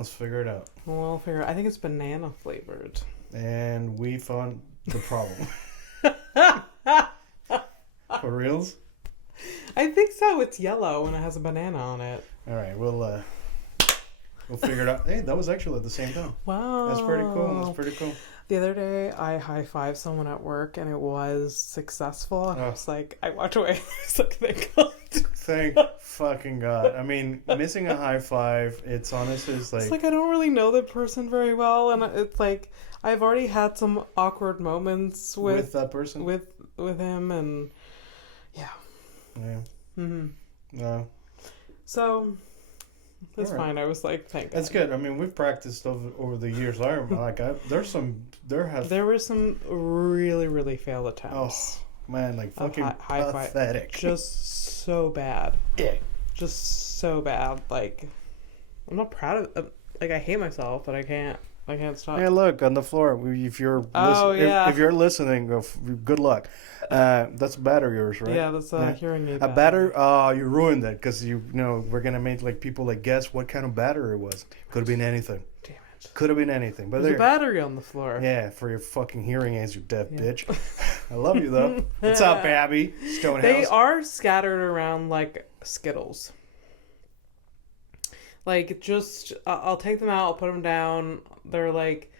let's figure it out. We'll figure. I think it's banana flavored. And we found the problem. For reals? I think so. It's yellow and it has a banana on it. All right, we'll figure it out. Hey, that was actually at the same time. Wow. That's pretty cool. That's pretty cool. The other day, I high-fived someone at work, and it was successful. And I was like, I walked away. I was like, thank God. Thank fucking God. I mean, missing a high five, it's honestly, it's like I don't really know the person very well, and it's like, I've already had some awkward moments with that person? With him, and yeah. Yeah. Mm-hmm. No. So... It's fine. I was like, thank God. That's good. I mean, we've practiced over the years. There were some really, really failed attempts. Oh man, like fucking pathetic. Just so bad. Yeah. Just so bad. Like, I'm not proud of. Like, I hate myself, but I can't stop. Hey, look on the floor. If you're if you're listening, good luck. That's a batter yours, right? Yeah, that's a hearing aid. A batter. Oh, you ruined it because we're gonna make like people like guess what kind of batter it was. Could have been anything. Damn it. Could have been anything. But there's a battery on the floor. Yeah, for your fucking hearing aids, you deaf bitch. I love you though. What's up, Abby Stonehouse? They are scattered around like Skittles. Like, just, I'll take them out, I'll put them down. They're like,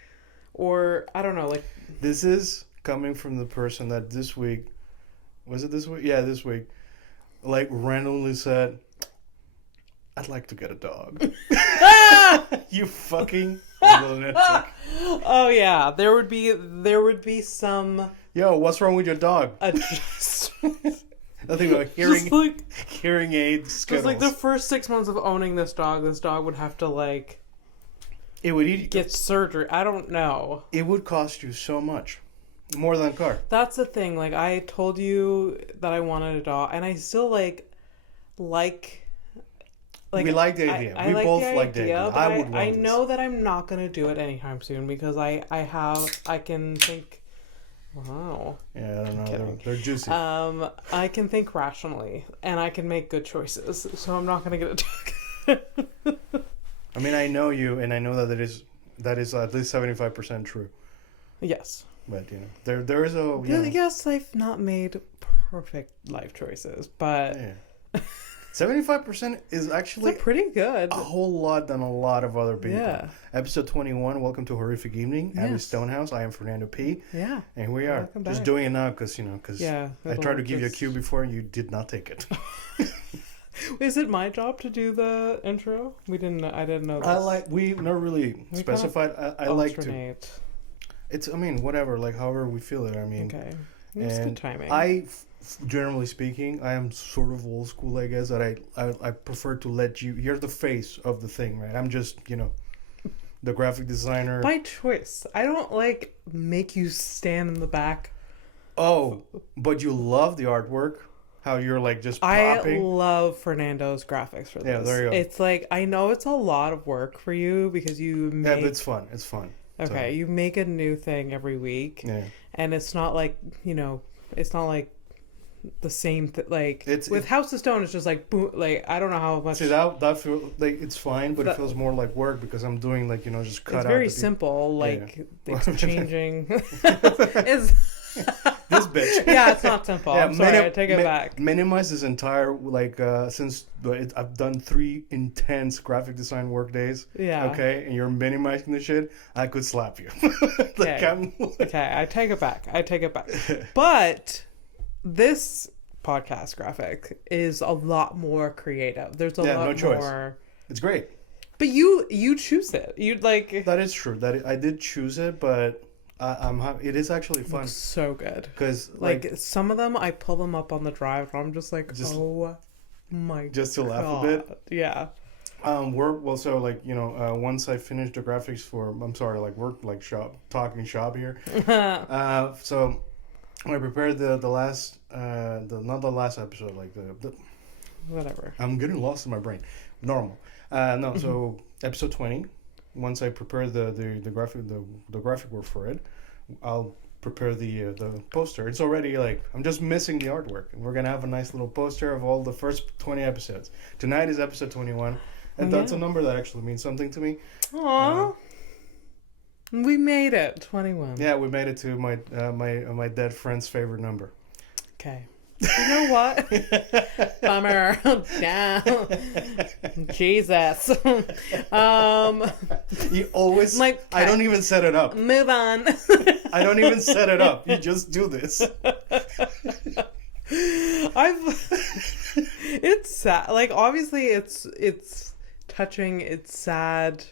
or, I don't know, like. This is coming from the person that this week, was it this week? Yeah, this week, like, randomly said, I'd like to get a dog. You fucking lunatic. Oh, yeah. There would be some. Yo, what's wrong with your dog? Nothing about hearing aids. Skittles. Just like the first 6 months of owning this dog would have to like. It would get surgery. I don't know. It would cost you so much, more than a car. That's the thing. Like, I told you that I wanted a dog, and I still like. We like the idea. We both like the idea. I know that I'm not gonna do it anytime soon because I can think. Wow. Yeah, I don't know. They're juicy. I can think rationally, and I can make good choices, so I'm not going to get a dog. I mean, I know you, and I know that that is at least 75% true. Yes. But, there is a... Yes, I've not made perfect life choices, but... Yeah. 75% is actually pretty good. A whole lot than a lot of other people. Yeah. Episode 21, welcome to Horrific Evening. Yes. Abby Stonehouse. I am Fernando P. Yeah. And here we are. Just doing it now because, I tried to give you a cue before and you did not take it. Is it my job to do the intro? I didn't know this. We not really specified. I like to. It's, whatever, like however we feel it. Okay. It's good timing. Generally speaking, I am sort of old school, I guess, that I prefer to let you're the face of the thing, right? I'm just, the graphic designer. By choice. I don't, make you stand in the back. Oh, but you love the artwork? How you're, just popping? I love Fernando's graphics for this. Yeah, there you go. It's I know it's a lot of work for you because you make... Yeah, but it's fun. It's fun. Okay, so. You make a new thing every week. Yeah. And it's not it's not like the same with House of Stone. It's just boom, I don't know how much. See that feels it's fine, but it feels more like work because I'm doing just cut out. It's very simple. It's changing. This bitch. Yeah, it's not simple. Yeah, I'm sorry, I take it back. Minimize this entire since I've done 3 intense graphic design work days. Yeah. Okay, and you're minimizing the shit. I could slap you. Okay. Okay, I take it back. But this podcast graphic is a lot more creative. There's a lot more. It's great. But you choose it. That is true. I did choose it, but. It is actually fun. Looks so good. Because some of them, I pull them up on the drive, and I'm just oh my god. Just to laugh a bit. Yeah. Once I finish the graphics for, we're talking shop here. So I prepared the last, not the last episode, the whatever. I'm getting lost in my brain. Normal. So episode 20. Once I prepare the graphic work for it, I'll prepare the poster. It's already I'm just missing the artwork, and we're gonna have a nice little poster of all the first 20 episodes. Tonight is episode 21. And that's a number that actually means something to me. Aww. We made it. 21. Yeah, we made it to my dead friend's favorite number. Okay. You know what? Bummer. Yeah. Jesus. You always like. I don't even set it up. Move on. I don't even set it up. You just do this. It's sad. Like, obviously, it's touching. It's sad.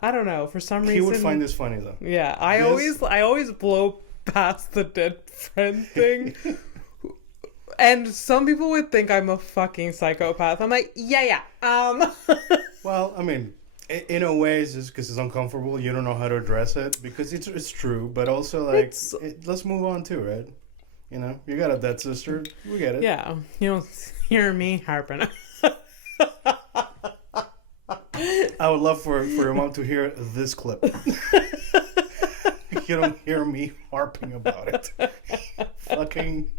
I don't know. For some reason, he would find this funny though. Yeah, I always blow past the dead friend thing. And some people would think I'm a fucking psychopath. I'm like, yeah. Well, I mean, in a way, it's just because it's uncomfortable. You don't know how to address it because it's true, but also like, let's move on too, right? You know, you got a dead sister. We get it. Yeah, you don't hear me harping. I would love for your mom to hear this clip. You don't hear me harping about it. Fucking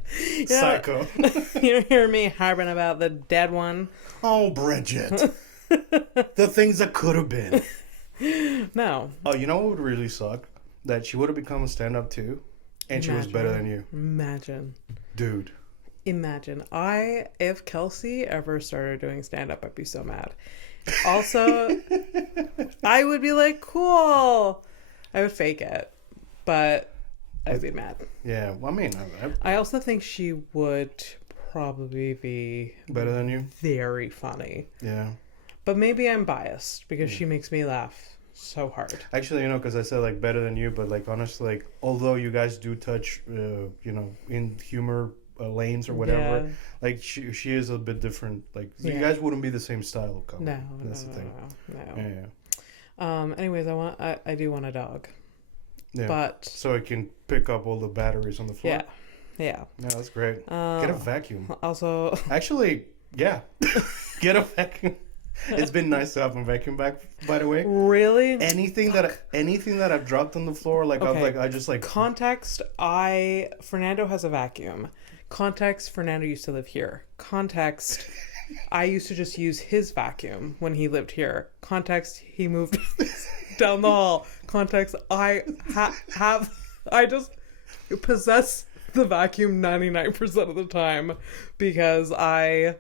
psycho. You don't hear me harping about the dead one. Oh, Bridget. The things that could have been. No. Oh, you know what would really suck? That she would have become a stand-up too, and she was better than you. Imagine. Dude. Imagine. If Kelsey ever started doing stand-up, I'd be so mad. Also, I would be like, cool. I would fake it, but I'd be mad. Yeah, well, I mean, I also think she would probably be better than you. Very funny. Yeah. But maybe I'm biased because she makes me laugh so hard. Actually, you know, because I said like better than you, but like honestly, like although you guys do touch, you know, in humor lanes or whatever, like she is a bit different. Like you guys wouldn't be the same style of comedy. No, that's the thing. No. Yeah. Anyways, I do want a dog. Yeah. But so it can pick up all the batteries on the floor. Yeah. Yeah, that's great. Get a vacuum. Also, actually, yeah, get a vacuum. It's been nice to have a vacuum back, by the way. Really? Anything that I've dropped on the floor, like I just like context. Fernando has a vacuum. Context. Fernando used to live here. Context. I used to just use his vacuum when he lived here. Context. He moved down the hall. Context. I just possess the vacuum 99% of the time because I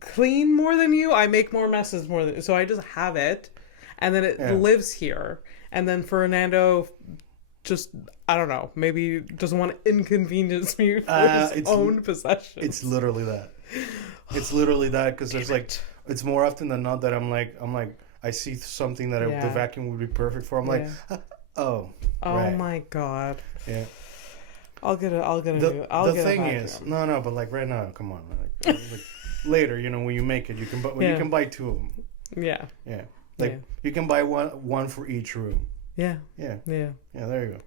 clean more than you. I make more messes more than you. So I just have it, and then it lives here. And then Fernando just, I don't know, maybe doesn't want to inconvenience me for his own possessions. It's literally that. It's literally that because there's like, it's more often than not that I'm like, I see something that the vacuum would be perfect for. I'm like, oh right. My God. Yeah. I'll get a new. The thing is, no, but like right now, come on, like later, you know, when you make it, you can buy two of them. Yeah. Yeah. Like you can buy one for each room. Yeah. Yeah. Yeah. Yeah. There you go.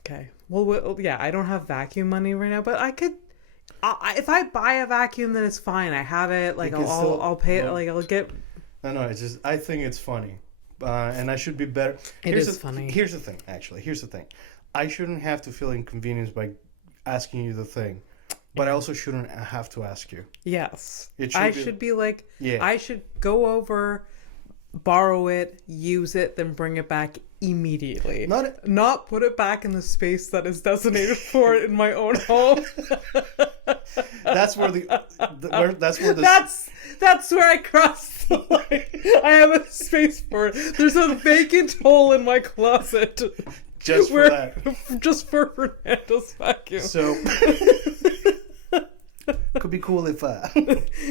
Okay. Well, yeah, I don't have vacuum money right now, but I could. If I buy a vacuum, then it's fine. I have it. Like I'll pay it. Like I'll get. No. It's just I think it's funny, and I should be better. It's funny. Here's the thing. Actually, here's the thing. I shouldn't have to feel inconvenienced by asking you the thing, but I also shouldn't have to ask you. Yes. I should be like, I should go over, borrow it, use it, then bring it back immediately. Not put it back in the space that is designated for it in my own home. That's where that's where I cross the line. I have a space for it. There's a vacant hole in my closet. Just for that. Just for Fernando's vacuum. So could be cool if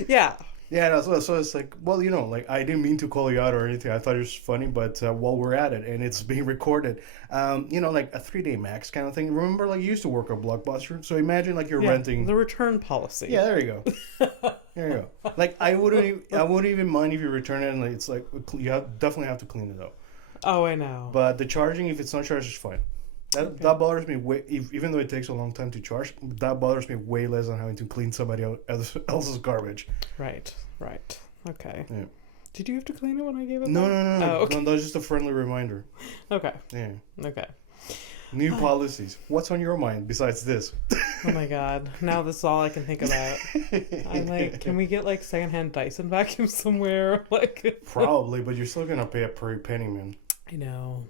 Yeah. Yeah, no, so it's like, well, you know, like I didn't mean to call you out or anything. I thought it was funny, but while we're at it and it's being recorded, you know, like a 3-day max kind of thing. Remember, like you used to work at Blockbuster, so imagine like you're renting the return policy. Yeah, there you go. There you go. Like I wouldn't even mind if you return it, and like, it's like definitely have to clean it up. Oh, I know. But the charging, if it's not charged, is fine. That bothers me way. Even though it takes a long time to charge, that bothers me way less than having to clean somebody else's garbage. Right. Okay. Yeah. Did you have to clean it when I gave it? No. Oh, okay. No, that was just a friendly reminder. Okay. Yeah. Okay. New policies. What's on your mind besides this? Oh my god. Now this is all I can think about. I'm like, can we get like secondhand Dyson vacuums somewhere? Like Probably, but you're still gonna pay a pretty penny, man. I know.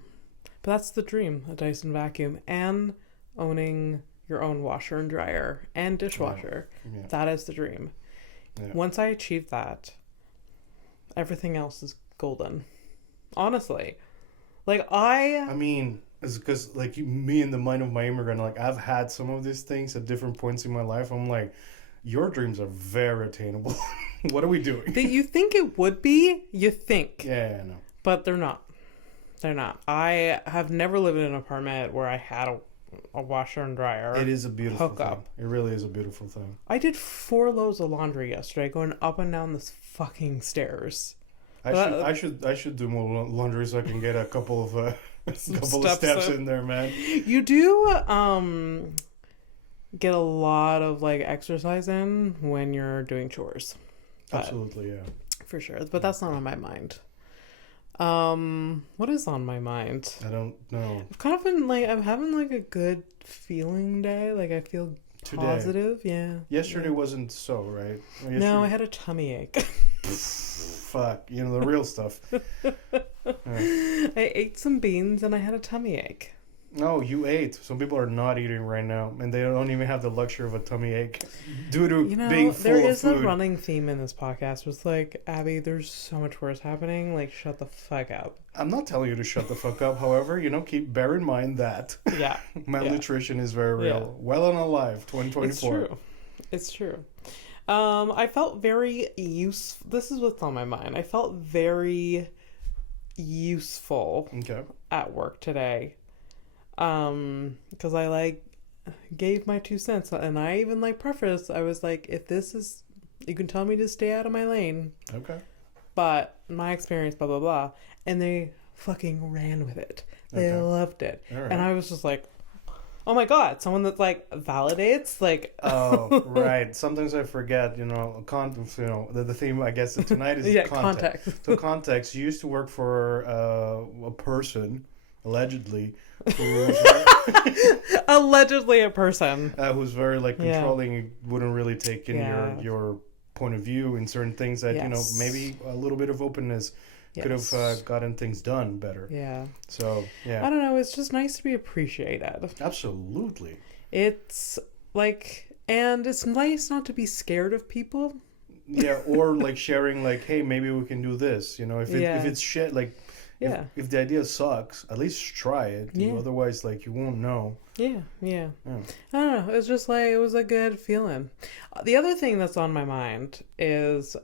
But that's the dream, a Dyson vacuum and owning your own washer and dryer and dishwasher. Yeah. That is the dream. Yeah. Once I achieve that, everything else is golden. Honestly. Like I mean, it's because like me in the mind of my immigrant, like I've had some of these things at different points in my life. I'm like, your dreams are very attainable. What are we doing? that you think it would be, you think. Yeah, I know. But they're not. They're not. I have never lived in an apartment where I had a washer and dryer. It is a beautiful hook thing. up. It really is a beautiful thing. I did 4 loads of laundry yesterday, going up and down this fucking stairs. I should do more laundry so I can get a couple of steps in there, man. You do get a lot of like exercise in when you're doing chores. Absolutely, yeah. For sure. But that's not on my mind. What is on my mind? I don't know. I've kind of been like, I'm having like a good feeling day. Like I feel positive. Yeah. Yesterday wasn't so, right? No, I had a tummy ache. Fuck, the real stuff. I ate some beans and I had a tummy ache. No, you ate. Some people are not eating right now, and they don't even have the luxury of a tummy ache due to being full of food. There is a running theme in this podcast. It's like, Abby, there's so much worse happening. Like, shut the fuck up. I'm not telling you to shut the fuck up. However, bear in mind that malnutrition is very real. Yeah. Well and alive, 2024. It's true. I felt very useful. This is what's on my mind. I felt very useful at work today. Because I like gave my 2 cents, and I even like prefaced. I was like, if this is, you can tell me to stay out of my lane. Okay. But my experience, blah blah blah, and they fucking ran with it. They loved it, right. And I was just like, oh my god, someone that like validates, like. Oh right. Sometimes I forget. The theme I guess tonight is context. So context. You used to work for a person. Allegedly, allegedly a person who's very like controlling, wouldn't really take in your point of view in certain things that maybe a little bit of openness could have gotten things done better. Yeah. So I don't know. It's just nice to be appreciated. Absolutely. It's like, and it's nice not to be scared of people. Yeah, or like sharing, like, hey, maybe we can do this. If it's shit, like. If the idea sucks, at least try it. Otherwise, like, you won't know. Yeah. I don't know. It's just like, it was a good feeling. The other thing that's on my mind is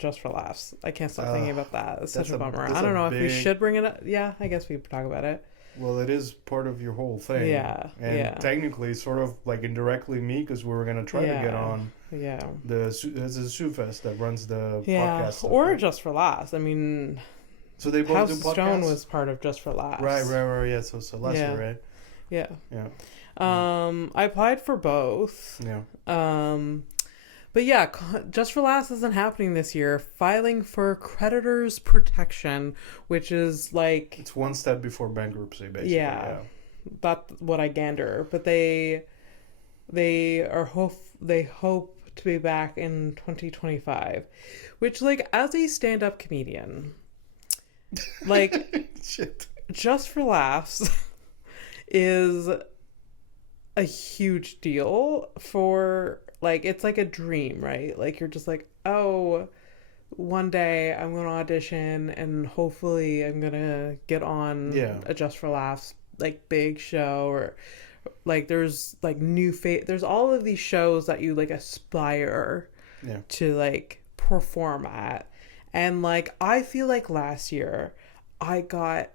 Just for Laughs. I can't stop thinking about that. It's such a bummer. I don't know if we should bring it up. Yeah, I guess we could talk about it. Well, it is part of your whole thing. Yeah. And technically, sort of like indirectly me, because we were going to try to get on. Yeah. There's a Sue Fest that runs the podcast. Stuff, or right? Just for Laughs. I mean... So they both House do podcasts? Stone was part of Just for Laughs. Right. Yeah, so Leslie, right? Yeah. I applied for both. Yeah. But yeah, Just for Laughs isn't happening this year. Filing for creditors' protection, which is like... It's one step before bankruptcy, basically. Yeah. That's what I gander. But they hope to be back in 2025. Which, like, as a stand-up comedian... Like, shit. Just for Laughs is a huge deal for, like, it's like a dream, right? Like, you're just like, oh, one day I'm going to audition and hopefully I'm going to get on a Just for Laughs, like, big show, or, like, there's, like, there's all of these shows that you, like, aspire to, like, perform at. And, like, I feel like last year I got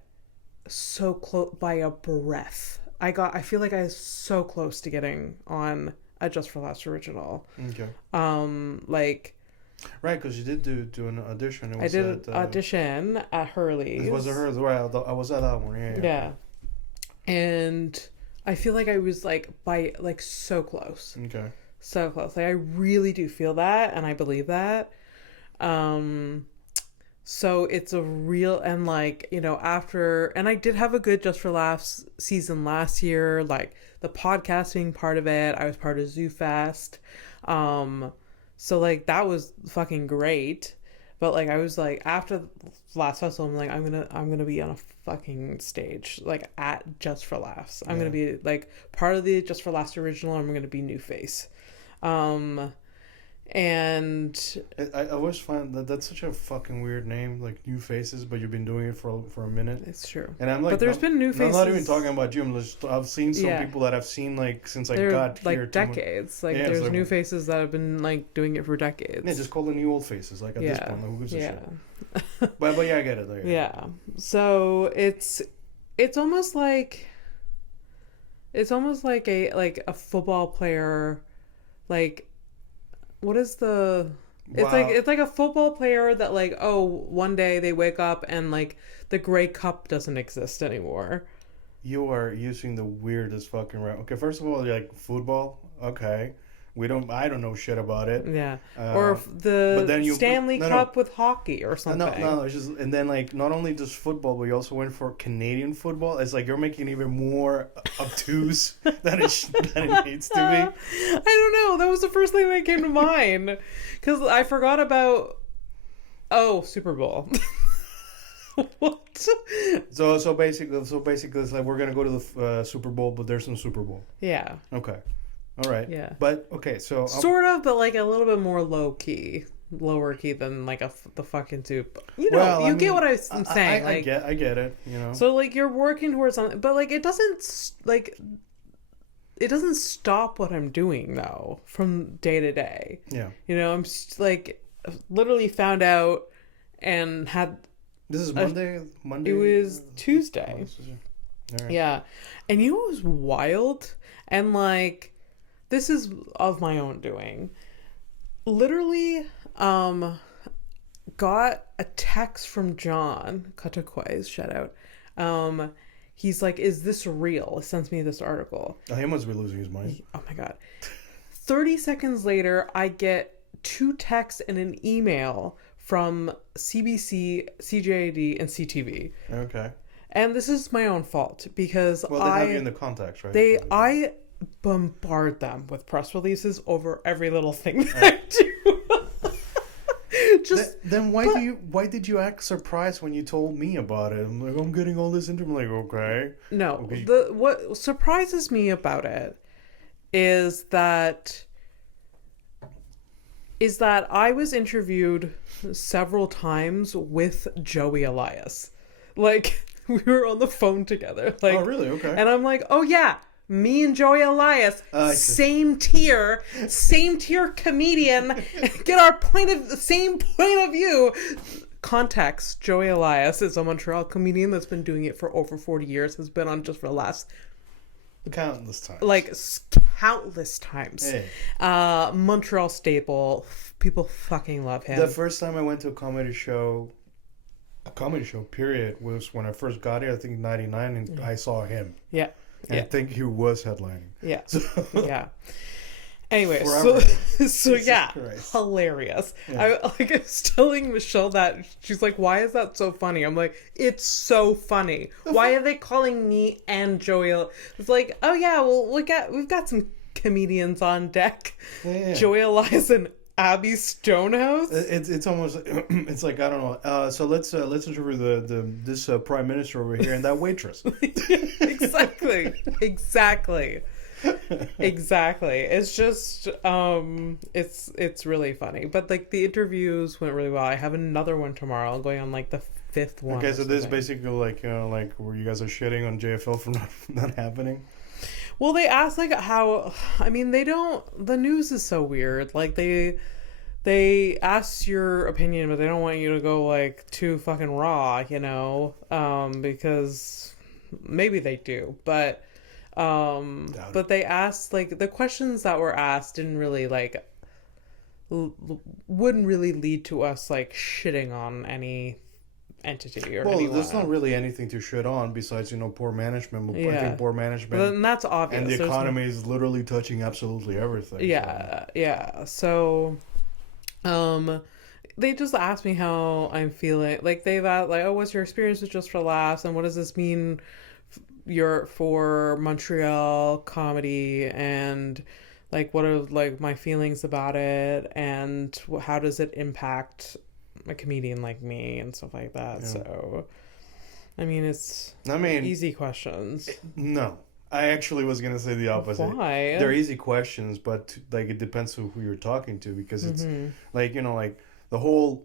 so close by a breath. I feel like I was so close to getting on a Just for Laughs original. Okay. Like... Right, because you did do an audition. I did an audition at Hurley's. It was at Hurley's, right? I was at that one, yeah. And I feel like I was, like, so close. Okay. So close. Like, I really do feel that, and I believe that. So it's a real, and like, you know, after, and I did have a good Just for Laughs season last year, like the podcasting part of it. I was part of Zoo Fest. So like that was fucking great. But like I was like, after last festival, I'm like, I'm gonna be on a fucking stage, like at Just for Laughs. I'm gonna be like part of the Just for Laughs original. I'm gonna be New Face. And I always find that that's such a fucking weird name, like New Faces, but you've been doing it for a minute. it's true. And I'm like, but there's been New Faces. I'm not even talking about you. I've seen some people that I've seen like since I got like here. Decades. Like there's like, New Faces that have been like doing it for decades. Yeah, just call the new old faces. Like at this point, who gives a shit? But yeah, I get it. Like, yeah. So it's almost like a football player, like. What is the... It's like a football player that like, oh, one day they wake up and like the Grey Cup doesn't exist anymore. You are using the weirdest fucking route. Okay, first of all, like football. Okay. I don't know shit about it. Yeah. Or the Stanley Cup with hockey or something. No, it's just, and then like not only just football, but you also went for Canadian football. It's like you're making it even more obtuse than it needs to be. I don't know. That was the first thing that came to mind. Because I forgot about, Super Bowl. What? So basically it's like we're gonna go to the Super Bowl, but there's no Super Bowl. Yeah. Okay. All right. Yeah. But okay, so sort of, but like a little bit more lower key than like the fucking soup. You know, get what I'm saying. I get it. You know. So like you're working towards something, but like it doesn't stop what I'm doing though from day to day. Yeah. You know, I'm like literally found out and had. This is Monday. It was Tuesday. All right. Yeah, and you know what was wild and like. This is of my own doing. Literally, got a text from John Katakwais, shout out. He's like, "Is this real?" He sends me this article. Oh, he must be losing his mind. Oh my god. 30 seconds later, I get 2 texts and an email from CBC, CJAD, and CTV. Okay. And this is my own fault because they have you in the contacts, right? I bombard them with press releases over every little thing that I do. Why did you act surprised when you told me about it? I'm like, I'm getting all this into. I'm like, okay. No, okay. What surprises me about it is that I was interviewed several times with Joey Elias. Like we were on the phone together. Like, oh really? Okay. And I'm like, oh yeah. Me and Joey Elias, same tier comedian, get our same point of view. Context, Joey Elias is a Montreal comedian that's been doing it for over 40 years, has been on Just for Laughs. Countless times. Like, countless times. Hey. Montreal staple. People fucking love him. The first time I went to a comedy show, period, was when I first got here, I think 99, and I saw him. Yeah. And I think he was headlining. Yeah. So, yeah. Anyway, so yeah, Christ. Hilarious. Yeah. I was telling Michelle that she's like, "Why is that so funny?" I'm like, "It's so funny. Why are they calling me and Joey?" It's like, "Oh yeah, well we've got some comedians on deck. Yeah. Joey Elias and Abby Stonehouse." It's almost it's like I don't know. So let's interview this prime minister over here and that waitress. Exactly. It's just it's really funny. But like the interviews went really well. I have another one tomorrow. I'm going on like the 5th one. Okay, so this is basically like, you know, like where you guys are shitting on JFL for not happening. Well, they asked like how, I mean, the news is so weird. Like they ask your opinion, but they don't want you to go like too fucking raw, you know, because maybe they do, but they asked like the questions that were asked didn't really like wouldn't really lead to us like shitting on any entity or anyone. There's not really anything to shit on besides, you know, poor management. Yeah. I think poor management, and that's obvious, and the economy is literally touching absolutely everything. Yeah. So they just ask me how I'm feeling. Like they've asked, like, oh, what's your experience with Just for Laughs, and what does this mean for Montreal comedy, and like what are like my feelings about it, and how does it impact a comedian like me and stuff like that. Yeah. So, I mean, it's easy questions. No. I actually was gonna say the opposite. Why? They're easy questions, but like it depends on who you're talking to, because it's like, like the whole,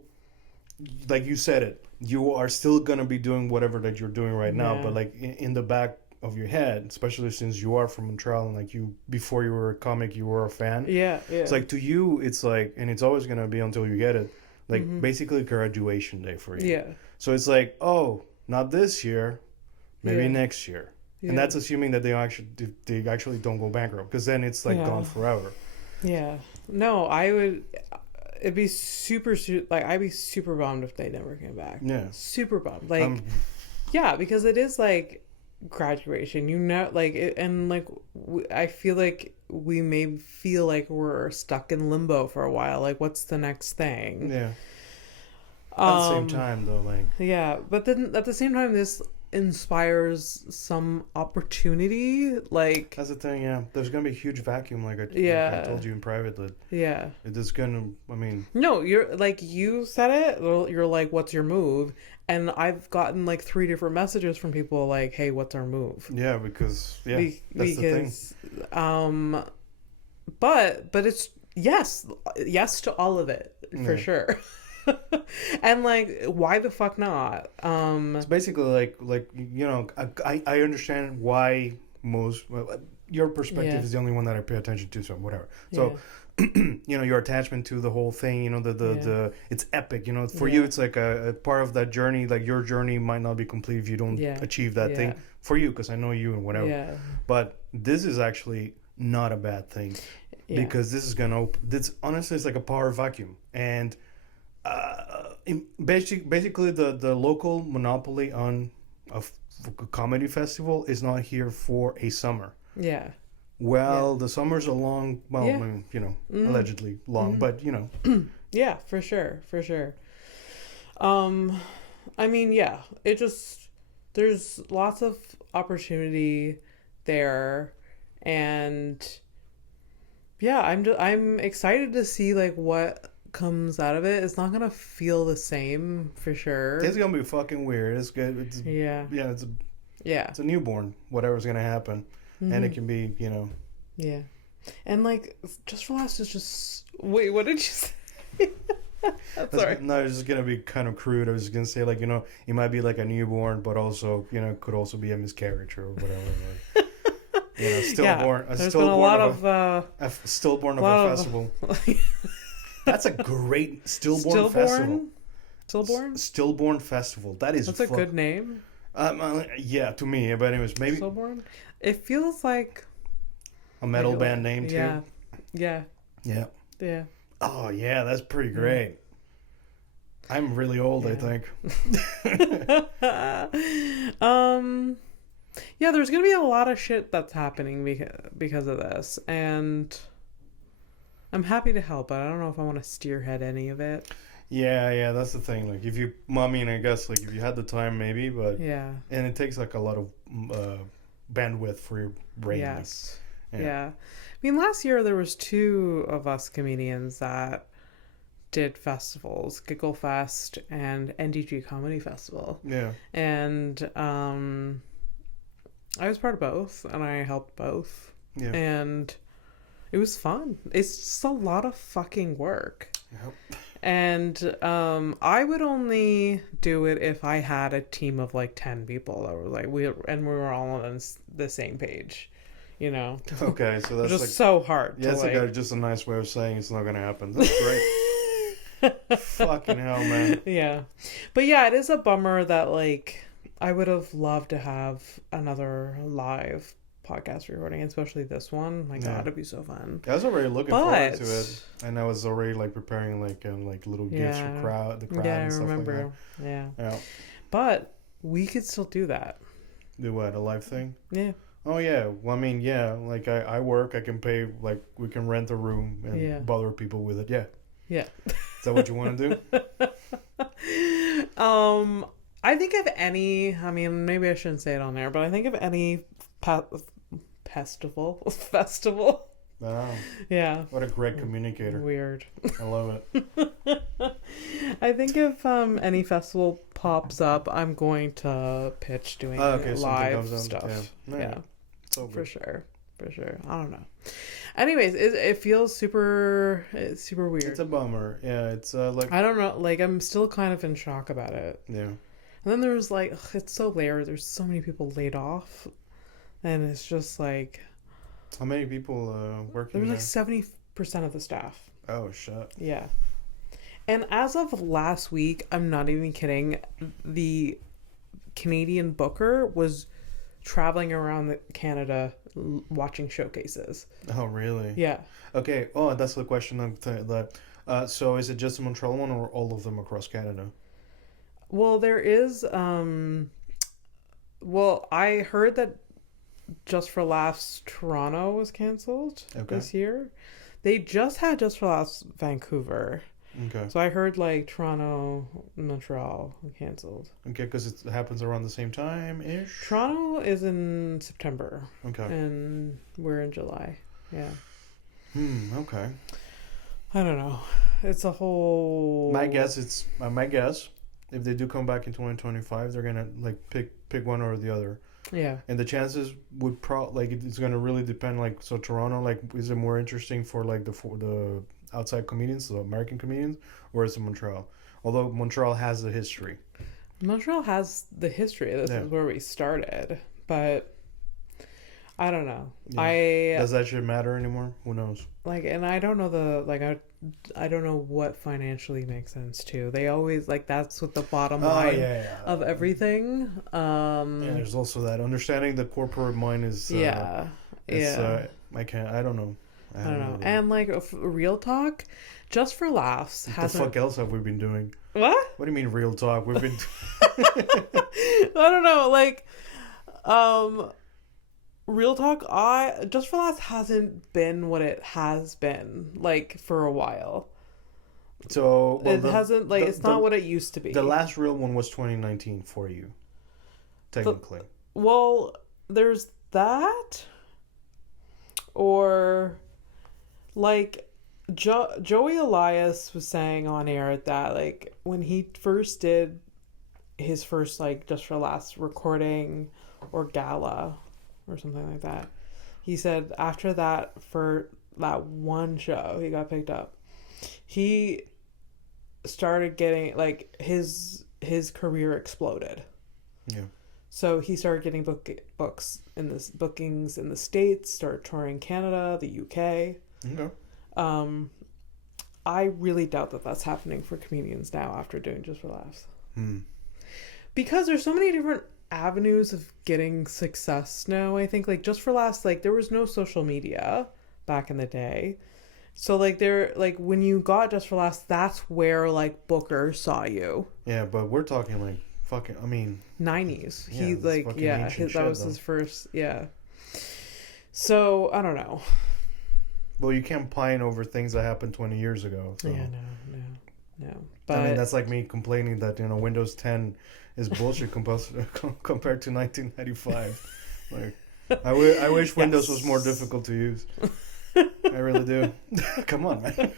like you said it, you are still gonna be doing whatever that you're doing right now, but like in the back of your head, especially since you are from Montreal and like you, before you were a comic, you were a fan. Yeah. It's like to you, it's like, and it's always gonna be until you get it, like basically graduation day for you. Yeah. So it's like, oh, not this year, maybe next year. Yeah. And that's assuming that they actually don't go bankrupt, because then it's like gone forever. Yeah. No, it'd be super, like, I'd be super bummed if they never came back. Yeah. Super bummed. Like, yeah, because it is like graduation, like, and like, I feel like we may feel like we're stuck in limbo for a while. Like, what's the next thing? Yeah. At the same time, though, like. Yeah. But then at the same time, this inspires some opportunity, like that's the thing. There's gonna be a huge vacuum, like I told you in private, that it is gonna, I mean, no, you're like, you said it, you're like, what's your move? And I've gotten like 3 different messages from people like, hey, what's our move? Because that's the thing. But it's yes to all of it, for sure. And like, why the fuck not? It's basically like I understand why your perspective is the only one that I pay attention to, so whatever. So your attachment to the whole thing, the it's epic, for you it's like a part of that journey. Like your journey might not be complete if you don't achieve that thing for you, because I know you and whatever. But this is actually not a bad thing, because this is gonna honestly, it's like a power vacuum. And basically the local monopoly on a comedy festival is not here for a summer. The summers are long, allegedly long, but yeah, for sure. I mean, it just, there's lots of opportunity there, and I'm excited to see like what comes out of it. It's not gonna feel the same, for sure. It's gonna be fucking weird. It's good. It's a newborn, whatever's gonna happen. And it can be, and like, Just for Laughs is just, wait, what did you say? Sorry. No, it's just gonna be kind of crude. I was just gonna say, like, it might be like a newborn, but also, could also be a miscarriage or whatever. Like, stillborn. There's been a lot of stillborn of a festival. That's a great stillborn festival. Stillborn festival. That's a good name. To me, but anyways, maybe Stillborn. It feels like a metal band name too. Yeah. Oh yeah, that's pretty great. I'm really old, I think. There's gonna be a lot of shit that's happening because of this, and I'm happy to help, but I don't know if I want to steerhead any of it. Yeah, that's the thing. Like, I guess, like, if you had the time, maybe, but and it takes like a lot of bandwidth for your brain. Yes. Yeah. I mean, last year there was 2 of us comedians that did festivals, Giggle Fest and NDG Comedy Festival. Yeah. And I was part of both, and I helped both. Yeah. And it was fun. It's just a lot of fucking work. Yep. And I would only do it if I had a team of like 10 people that were like, we were all on the same page, Okay, so that's just like, so hard. Yeah, it's like just a nice way of saying it's not gonna happen. That's great. Fucking hell, man. Yeah, but it is a bummer that, like, I would have loved to have another live podcast recording, especially this one. My God, it'd be so fun. I was already looking forward to it, and I was already like preparing like little gifts for the crowd and stuff like that. Yeah. But we could still do that. Do what? A live thing? Yeah. Oh yeah. Well, I mean, like I work. I can pay. Like, we can rent a room and bother people with it. Yeah. Is that what you want to do? I think if any, I mean, maybe I shouldn't say it on there, but I think if any festival, Wow. yeah, What a great communicator. weird. I love it. I think if any festival pops up, I'm going to pitch doing live stuff. Yeah, so for sure. I don't know. Anyways, it feels it's super weird. It's a bummer. Yeah, it's like I don't know. Like I'm still kind of in shock about it. Yeah. And then there's like it's so layered. There's so many people laid off, and it's just like. How many people working there? There's like 70% of the staff. Oh shit. Yeah. And as of last week, I'm not even kidding, the Canadian booker was traveling around Canada watching showcases. Oh, really? Yeah. Okay. Oh, that's the question. So is it just the Montreal one or all of them across Canada? Well, there is. Well, I heard that Just for Laughs Toronto was canceled this year. They just had Just for Laughs Vancouver. Okay. So I heard like Toronto, Montreal canceled. Okay, because it happens around the same time-ish? Toronto is in September. Okay. And we're in July. Yeah. Okay. I don't know. It's a whole... My guess, if they do come back in 2025, they're going to like pick one or the other. Yeah. And the chances would it's going to really depend. Like, so Toronto, like, is it more interesting for like the outside comedians, the American comedians, or is it Montreal? Although Montreal has the history. Montreal has the history. This is where we started. But I don't know. Yeah. Does that shit matter anymore? Who knows? Like, and I don't know I don't know what financially makes sense too. They always that's what the bottom line of everything. There's also that understanding the corporate mind is. I don't know. I don't know. And like real talk, Just for Laughs has. What the fuck else have we been doing? What? What do you mean real talk? We've been. I don't know. Like, real talk. Just for Laughs hasn't been what it has been like for a while. So it hasn't it's not what it used to be. The last real one was 2019 for you, technically. Well, there's that, or like Joey Elias was saying on air that like when he first did his first like Just for Laughs recording or gala or something like that, he said after that, for that one show he got picked up, he started getting like his career exploded. Yeah. So he started getting bookings in the States, started touring Canada, the UK. Okay. I really doubt that that's happening for comedians now after doing Just for Laughs. Because there's so many different avenues of getting success now. I think like Just for Laughs, like there was no social media back in the day. So like when you got Just for Laughs, that's where like bookers saw you. Yeah, but we're talking like fucking, I mean, 90s. Yeah, he like that was his first. So I don't know. Well, you can't pine over things that happened 20 years ago. So. Yeah, no. But I mean, that's like me complaining that Windows 10 is bullshit compared to 1995. Like, I wish Windows was more difficult to use. I really do. Come on, man.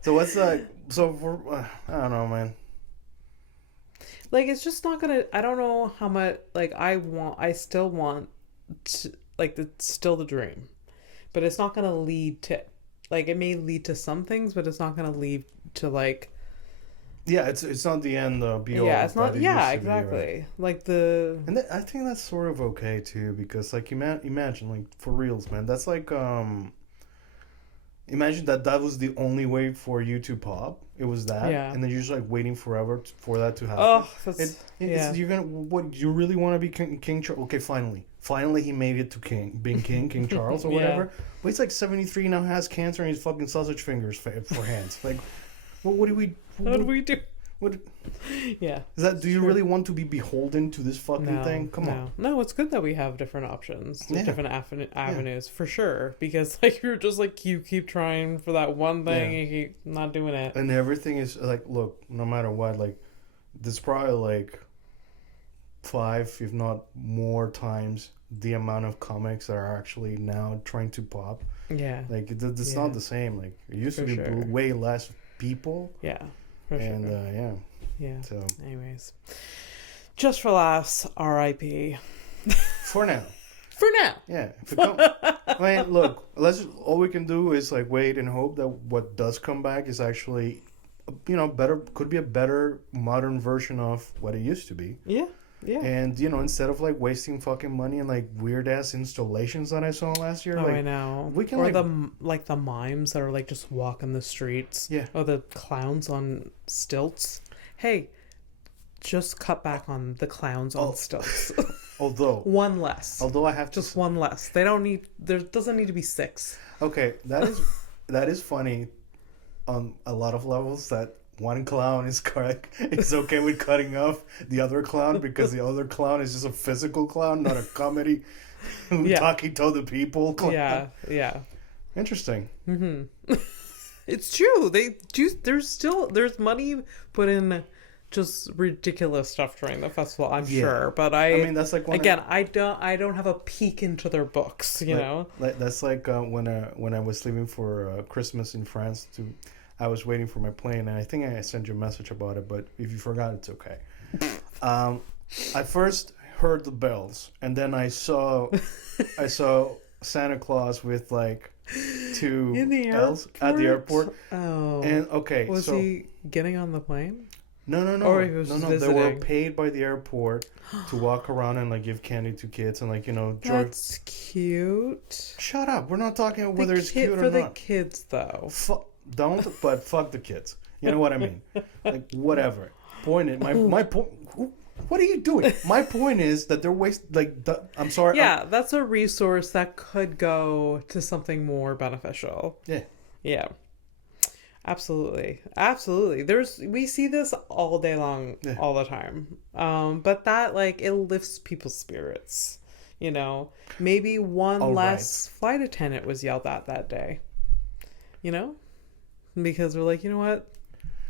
So what's that? So I don't know, man. Like, it's just not gonna. I don't know how much. Like, I still want. It's still the dream, but it's not gonna lead to. Like, it may lead to some things, but it's not gonna lead to like. Yeah, it's not the end be all. Yeah, it's not. Yeah, exactly. Right? Like And I think that's sort of okay too, because like imagine like for reals, man. That's like imagine that was the only way for you to pop. It was that, and then you're just like waiting forever for that to happen. Oh, that's you're gonna what you really want to be King Charles? Okay, finally he made it to King Charles or whatever. But he's like 73 now, has cancer, and he's fucking sausage fingers for hands. Like, what do we? What do we do? What Yeah. is that? Do you really want to be beholden to this fucking thing? Come on. No, it's good that we have different options, different avenues for sure. Because like you're just like you keep trying for that one thing and you keep not doing it. And everything is like, look, no matter what, like there's probably like 5, if not more times the amount of comics that are actually now trying to pop. Yeah. Like it's not the same. Like it used to be way less people. Yeah. For and sure. Yeah. So anyways, just for laughs, R.I.P. For now. For now. Yeah. I mean, look, all we can do is like wait and hope that what does come back is actually, better. Could be a better modern version of what it used to be. Yeah. Yeah. And instead of like wasting fucking money on like weird ass installations that I saw last year, I know. We can the mimes that are like just walking the streets. Yeah. Or the clowns on stilts. Hey, just cut back on the clowns on stilts. Although I have just one less. They don't need. There doesn't need to be 6. Okay, that is funny on a lot of levels. That one clown is correct. It's okay with cutting off the other clown because the other clown is just a physical clown, not a comedy talking to other people clown. Yeah. Interesting. Mm-hmm. It's true. There's money put in just ridiculous stuff during the festival, I'm sure. But I mean, that's like I don't have a peek into their books, you know. That's like when I was leaving for Christmas in France I was waiting for my plane, and I think I sent you a message about it, but if you forgot, it's okay. I first heard the bells, and then I saw Santa Claus with like 2 bells at the airport. Oh. And okay, was he getting on the plane? No. Or he was visiting? They were paid by the airport to walk around and like give candy to kids and like That's cute. Shut up. We're not talking about whether it's cute or not. For the kids, though. But fuck the kids. You know what I mean? Like whatever. Point is my point. What are you doing? My point is that they're I'm sorry. Yeah, that's a resource that could go to something more beneficial. Yeah. Absolutely. We see this all day long, all the time. But that it lifts people's spirits. Maybe one less flight attendant was yelled at that day. Because we're like, you know what?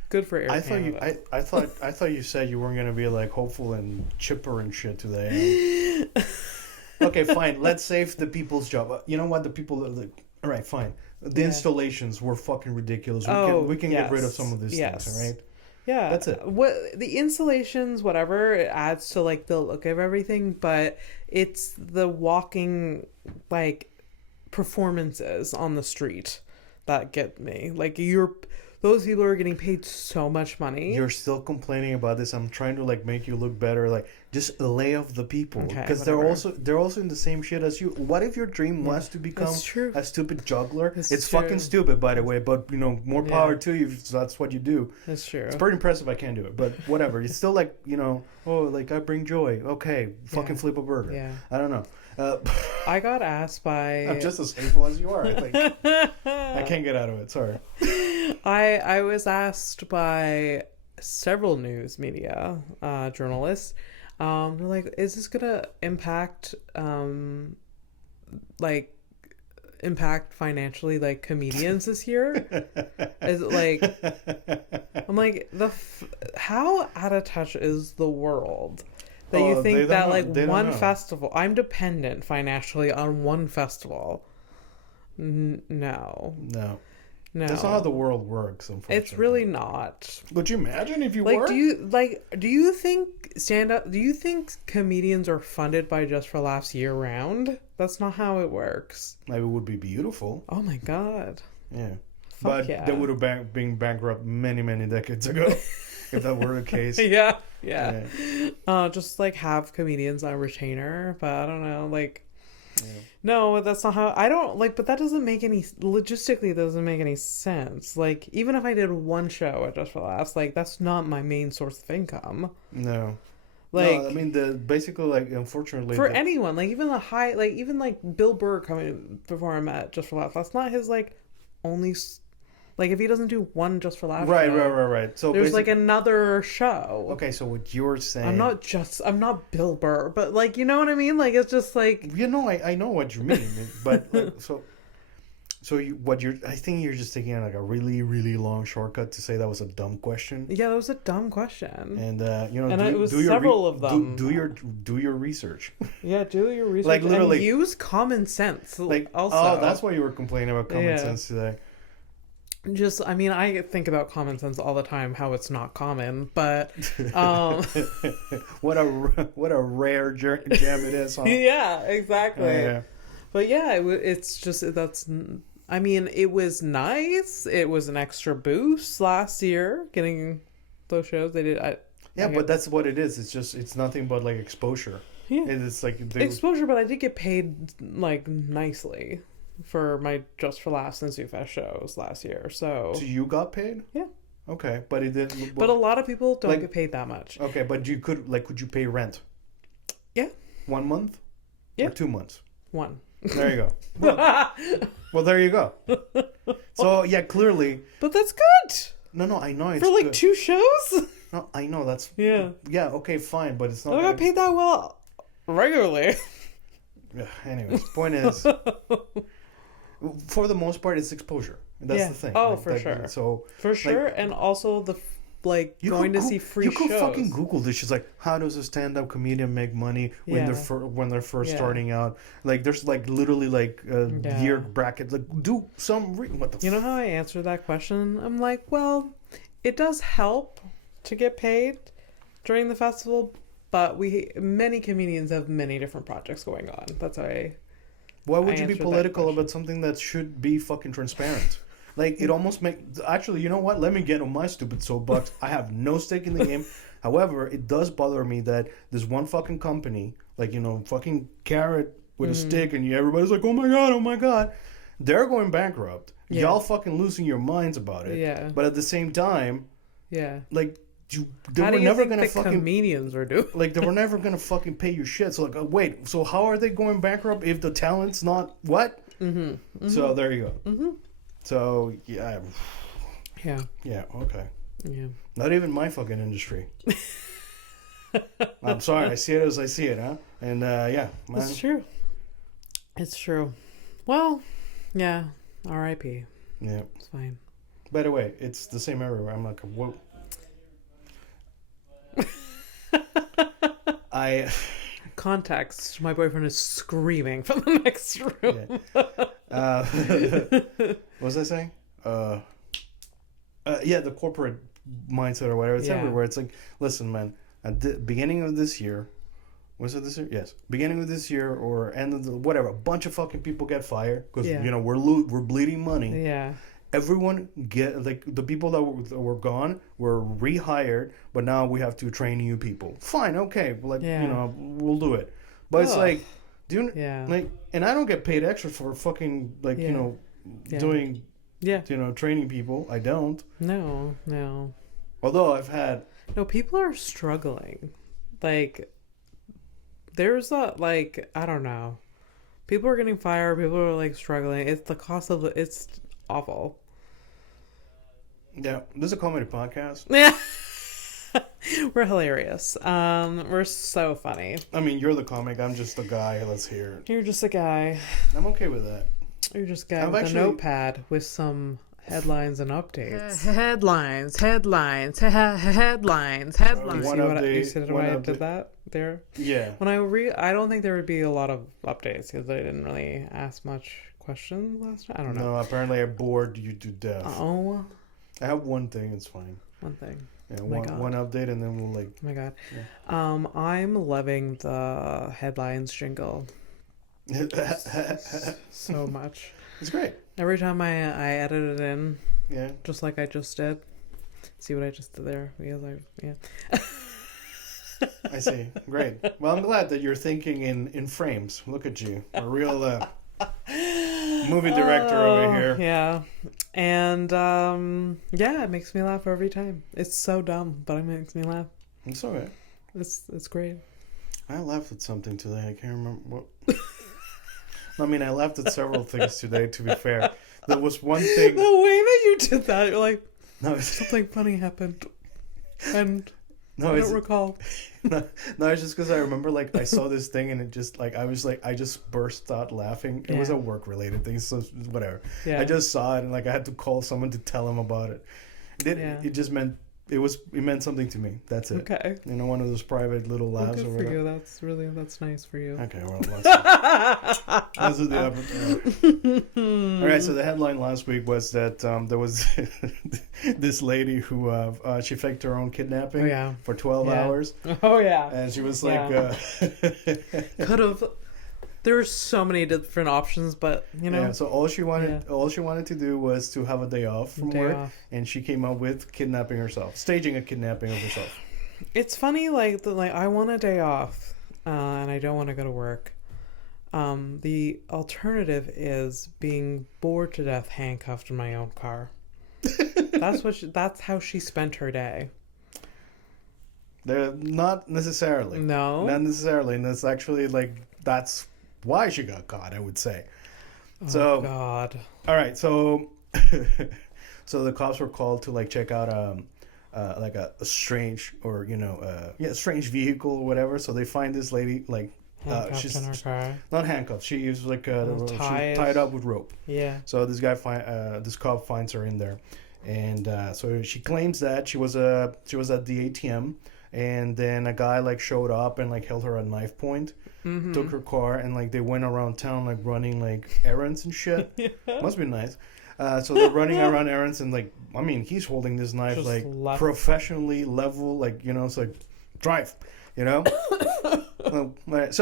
Good for Air Canada. I thought you said you weren't gonna be like hopeful and chipper and shit today. Okay, fine. Let's save the people's job. You know what? The people. All right, fine. The installations were fucking ridiculous. We can get rid of some of these things, all right? Yeah, that's it. The installations, whatever, it adds to the look of everything, but it's the walking performances on the street that get me. Those people are getting paid so much money. You're still complaining about this. I'm trying to make you look better. Just lay off the people because they're also in the same shit as you. What if your dream was to become a stupid juggler? It's fucking stupid, by the way. But more power to you if that's what you do. That's true. It's pretty impressive. I can't do it, but whatever. It's still I bring joy. Okay, fucking flip a burger. Yeah. I don't know. I got asked by. I'm just as hateful as you are. I can't get out of it. Sorry. I was asked by several news media journalists. They're like, is this gonna impact financially comedians this year? Is it I'm like how out of touch is the world that you think that one festival, I'm dependent financially on one festival. No. That's not how the world works, unfortunately. It's really not. Would you imagine if you were? Do you think comedians are funded by Just for Laughs year round? That's not how it works. Maybe it would be beautiful. Oh my god. Yeah. But they would have been bankrupt many, many decades ago if that were the case. Yeah. Just have comedians on retainer, but I don't know, No, that's not how. I don't but that doesn't make any logistically. It doesn't make any sense. Even if I did one show at Just for Laughs, that's not my main source of income. No. No, I mean basically unfortunately for anyone even the high even Bill Burr coming to perform at Just for Laughs, that's not his only Like, if he doesn't do one Just for Laughs Right. show, So there's like another show. Okay, so what you're saying... I'm not Bill Burr, but like, you know what I mean? Like, it's just like... You know, I know what you mean, but like, I think you're just taking like a really, really long shortcut to say that was a dumb question. Yeah, that was a dumb question. And it was several of them. Do your research. Yeah, do your research. Like literally, and use common sense. Like, also, oh, that's why you were complaining about common sense today. I think about common sense all the time, how it's not common, but what a rare gem it is, huh? Yeah, exactly. Yeah. But yeah, it's just it was nice. It was an extra boost last year getting those shows. They did. But that's what it is. It's nothing but like exposure. Yeah, it's like exposure. But I did get paid like nicely for my Just for Laughs and ZooFest shows last year. So you got paid? Yeah. Okay, but it did. But a lot of people don't get paid that much. Okay, but could you pay rent? Yeah. 1 month? Yeah. Or 2 months? 1. There you go. Well, there you go. So yeah, clearly. But that's good. No, I know it's for like good. 2 shows. No, I know that's. Yeah. Yeah. Okay. Fine, but it's not. I got paid that well regularly. Yeah. Anyways, point is, for the most part, it's exposure. That's the thing. Oh, for sure. So for sure, and also going to see free shows. You could fucking Google this. She's like, how does a stand-up comedian make money when they're first starting out? Like, there's like literally like a year bracket. Like, do some. What the? You know how I answered that question? I'm like, well, it does help to get paid during the festival, but many comedians have many different projects going on. That's how I. Why would you be political about something that should be fucking transparent? Like, it almost actually, you know what? Let me get on my stupid soapbox. I have no stake in the game. However, it does bother me that there's one fucking company, like, fucking carrot with a stick, and everybody's like, oh my god. They're going bankrupt. Yeah. Y'all fucking losing your minds about it. Yeah. But at the same time, like, they how were do you never think gonna the fucking comedians were doing? Like, they were never gonna fucking pay you shit. So like, wait, so how are they going bankrupt if the talent's not what? Mm-hmm. Mm-hmm. So there you go. Mm-hmm. So yeah. Okay. Yeah. Not even my fucking industry. I'm sorry. I see it as I see it, huh? And man. It's true. It's true. Well, yeah. R.I.P. Yeah. It's fine. By the way, it's the same everywhere. I'm like, whoa. Context. My boyfriend is screaming from the next room. What was I saying? The corporate mindset or whatever. It's everywhere. It's like, listen, man. At the beginning of this year, was it this year? Yes. Beginning of this year or end of whatever. A bunch of fucking people get fired because we're bleeding money. Yeah. Everyone the people that were gone were rehired, but now we have to train new people. Fine, okay, we'll do it. But it's like, and I don't get paid extra for fucking doing training people. I don't. No. Although I've had people are struggling. Like, there's I don't know. People are getting fired. People are like struggling. It's the cost of it's awful. Yeah, this is a comedy podcast. Yeah. We're hilarious. We're so funny. I mean, you're the comic. I'm just the guy. Let's hear it. You're just a guy. I'm okay with that. You're just a guy with a notepad with some headlines and updates. Headlines. See what I did that there? Yeah. When I don't think there would be a lot of updates because they didn't really ask much questions last time. I don't know. No, apparently I bored you to death. Oh. I have one thing. It's fine. One thing. Yeah, one update, and then we'll Oh my god. Yeah. I'm loving the headlines jingle. So much. It's great. Every time I edit it in. Yeah. Just like I just did. See what I just did there? Because I see. Great. Well, I'm glad that you're thinking in frames. Look at you. A real movie director over here. Yeah. And it makes me laugh every time. It's so dumb, but it makes me laugh. It's okay. It's great. I laughed at something today. I can't remember what. I mean, I laughed at several things today, to be fair. there was one thing. The way that you did that, you're like, No, something funny happened. And no, I don't recall. no, it's just because I remember like I saw this thing and it just like I just burst out laughing. It was a work related thing, so whatever. Yeah. I just saw it and like I had to call someone to tell him about it. It just meant it meant something to me. That's it. Okay. You know, one of those private little laughs Good or for whatever. you. That's nice for you. Okay, well, let's do the episode. All right, so the headline last week was that there was this lady who she faked her own kidnapping for 12 hours. Oh yeah. And she was like, could have. There's so many different options, but you know. Yeah, so all she wanted to do was to have a day off from work, and she came up with kidnapping herself, staging a kidnapping of herself. It's funny, like I want a day off, and I don't want to go to work. The alternative is being bored to death, handcuffed in my own car. That's how she spent her day. They're not necessarily. No, not necessarily, and it's actually like that's why she got caught, I would say. Oh God. All right, so so the cops were called to like check out like a strange or strange vehicle or whatever. So they find this lady like handcuffed in her car. Not handcuffed. She is like tied. Tied up with rope. Yeah. So this cop finds her in there, and so she claims that she was at the ATM. And then a guy like showed up and like held her at knife point, took her car, and like they went around town like running like errands and shit. Must be nice. So they're running around errands and like I mean he's holding this knife just like professionally level, like it's like drive, So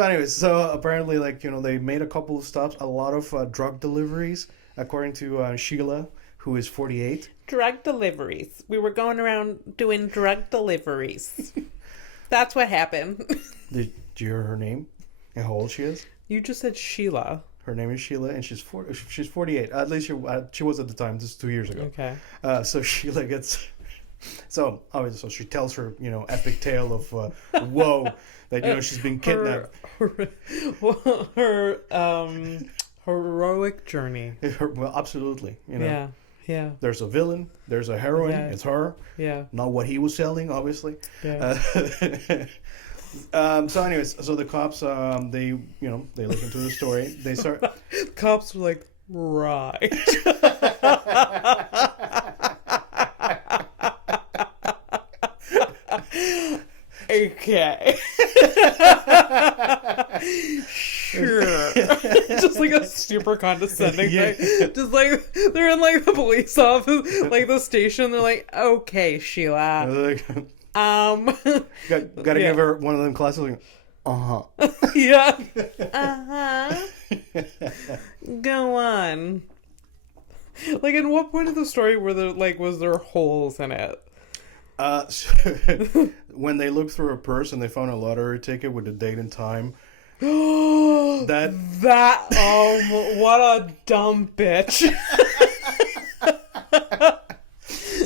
anyways, so apparently like they made a couple of stops, a lot of drug deliveries according to Sheila, who is 48. Drug deliveries. We were going around doing drug deliveries. That's what happened. Did you hear her name and how old she is? You just said Sheila. Her name is Sheila, and she's 48. At least she was at the time. This is 2 years ago. Okay. So Sheila gets... So she tells her, epic tale of woe that, she's been kidnapped. Her heroic journey. Well, absolutely. Yeah. There's a villain. There's a heroine. Yeah. It's her. Yeah. Not what he was selling, obviously. Yeah. So anyways, so the cops, they look into the story. They start... Cops were like, right. Okay. Sure. Just like a super condescending thing. Just like they're in like the police office, like the station. They're like, okay, Sheila. Gotta give her one of them classes. Like, Yeah. Go on. Like, at what point of the story was there holes in it? When they looked through her purse and they found a lottery ticket with the date and time. What a dumb bitch.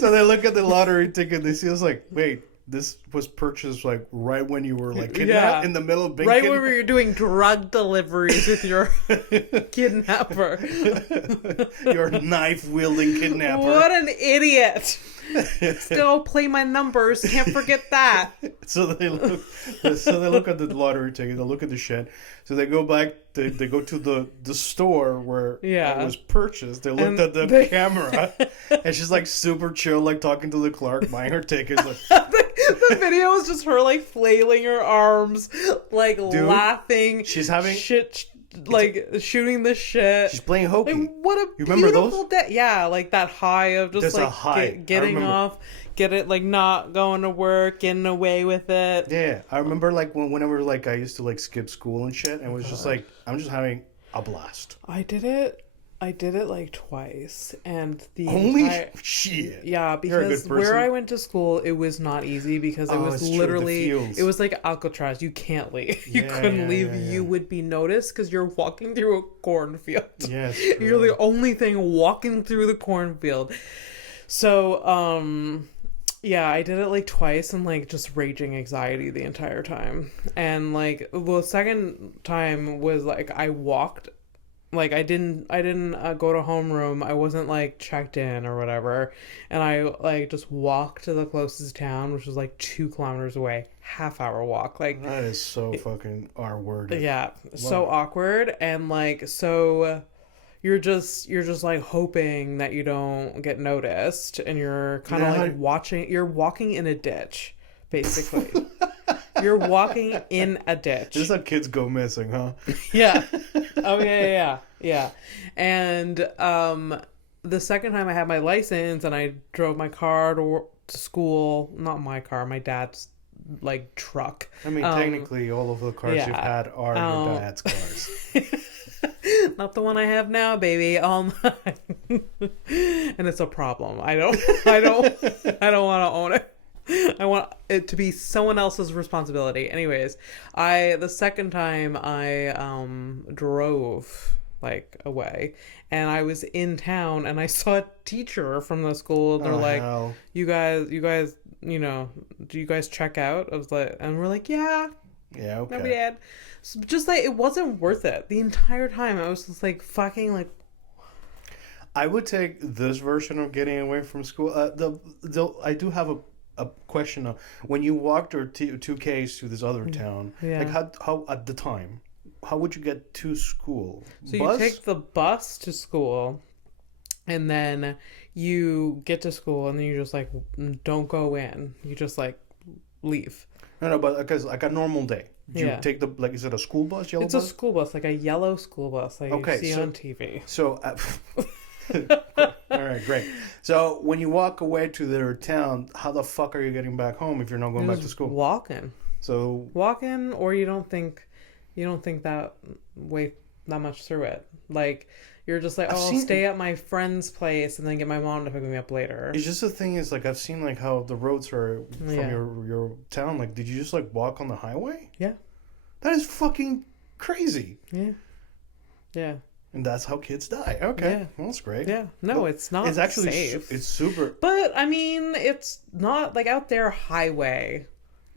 So they look at the lottery ticket, they see us like, wait, this was purchased like right when you were like kidnapped in the middle of being when we were doing drug deliveries with your kidnapper. Your knife wielding kidnapper. What an idiot. Still play my numbers, can't forget that. So they look at the lottery ticket, they look at the shit. So they go back, they go to the store where it was purchased. They looked at the camera, and she's like super chill, like talking to the clerk, buying her tickets. Like, the video is just her like flailing her arms, like laughing. She's having shit, like shooting the shit. She's playing hokey. Like, what a beautiful day! Yeah, like that high of just like getting off, not going to work, getting away with it. Yeah, I remember like whenever like I used to like skip school and shit, and it was just like I'm just having a blast. I did it like twice, and shit. Yeah, because where I went to school, it was not easy because it was literally it was like Alcatraz. You can't leave. You couldn't leave. Yeah. You would be noticed because you're walking through a cornfield. Yes, you're the only thing walking through the cornfield. So, yeah, I did it like twice and like just raging anxiety the entire time. And like the second time was like I walked like I didn't go to homeroom. I wasn't like checked in or whatever, and I like just walked to the closest town, which was like 2 kilometers away, half-hour walk. Like That is so fucking R word. yeah, so awkward. And like so you're just like hoping that you don't get noticed, and you're kind of like you're walking in a ditch basically. You're walking in a ditch. This is how kids go missing, huh? Yeah. Oh yeah. And the second time I had my license and I drove my car to school, not my car, my dad's like truck. I mean, technically, all of the cars you've had are your dad's cars. Not the one I have now, baby. And it's a problem. I don't want to own it. I want it to be someone else's responsibility. Anyways, the second time I drove like away, and I was in town, and I saw a teacher from the school. They're like, hell. you guys, you know, do you guys check out? I was like, and we're like, yeah, okay. no, we did. So just like, it wasn't worth it the entire time. I was just like fucking like. I would take this version of getting away from school. I do have a question of when you walked or 2Ks to this other town, like how at the time, how would you get to school? So bus? You take the bus to school, and then you get to school, and then you just like don't go in. You just like leave. No, but because like a normal day, do you take the like? Is it a school bus? Yellow it's bus? a school bus, like a yellow school bus, like you see on TV. So. All right, great. So when you walk away to their town, how the fuck are you getting back home if you're not going back to school? Walking. So walking, or you don't think that way that much through it. Like you're just like, I'll stay at my friend's place and then get my mom to pick me up later. It's just the thing is like I've seen like how the roads are from your town. Like, did you just like walk on the highway? Yeah. That is fucking crazy. Yeah. Yeah. And that's how kids die. Okay. Yeah. Well, that's great. Yeah. No, well, it's not. It's actually safe. It's super. But I mean, it's not like out there. Highway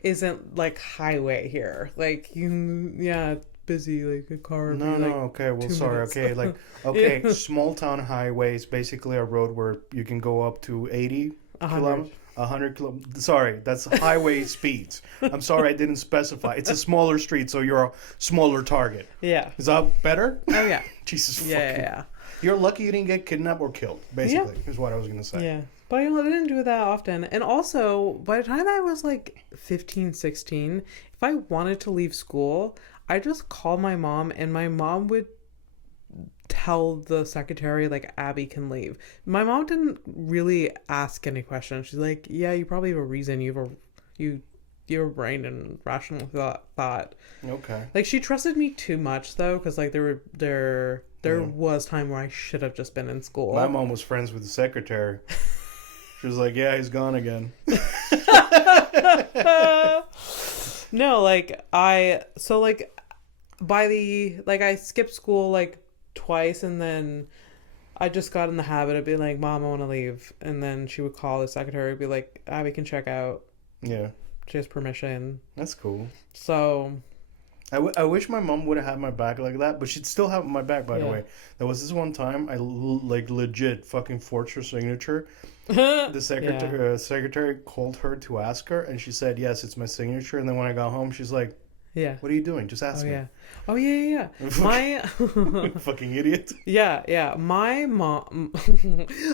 isn't like highway here. Like it's busy. Like a car. No. Okay. Well, sorry. Minutes. Okay. Like okay. Small town highway is basically a road where you can go up to 80 kilometers. 100 kilometers. Sorry, that's highway speeds. I'm sorry I didn't specify. It's a smaller street, so you're a smaller target. Yeah. Is that better? Oh, yeah. Jesus fucking. Yeah. You're lucky you didn't get kidnapped or killed, basically, is what I was going to say. Yeah. But I didn't do it that often. And also, by the time I was like 15, 16, if I wanted to leave school, I just called my mom, and my mom would tell the secretary like Abby can leave. My mom didn't really ask any questions. She's like, yeah, you probably have a reason. You have a brain and rational thought. Okay. Like she trusted me too much though, because like there was time where I should have just been in school. My mom was friends with the secretary. She was like, yeah, he's gone again. No, like I skipped school like twice, and then I just got in the habit of being like, Mom, I want to leave, and then she would call the secretary and be like, Abby can check out. Yeah, she has permission. That's cool. So I wish my mom would have had my back like that, but she'd still have my back, by the way. There was this one time I like legit fucking forged her signature. The secretary called her to ask her, and she said, yes, it's my signature. And then when I got home, she's like, yeah, what are you doing? Just ask me. Oh yeah. My fucking idiot. Yeah. My mom.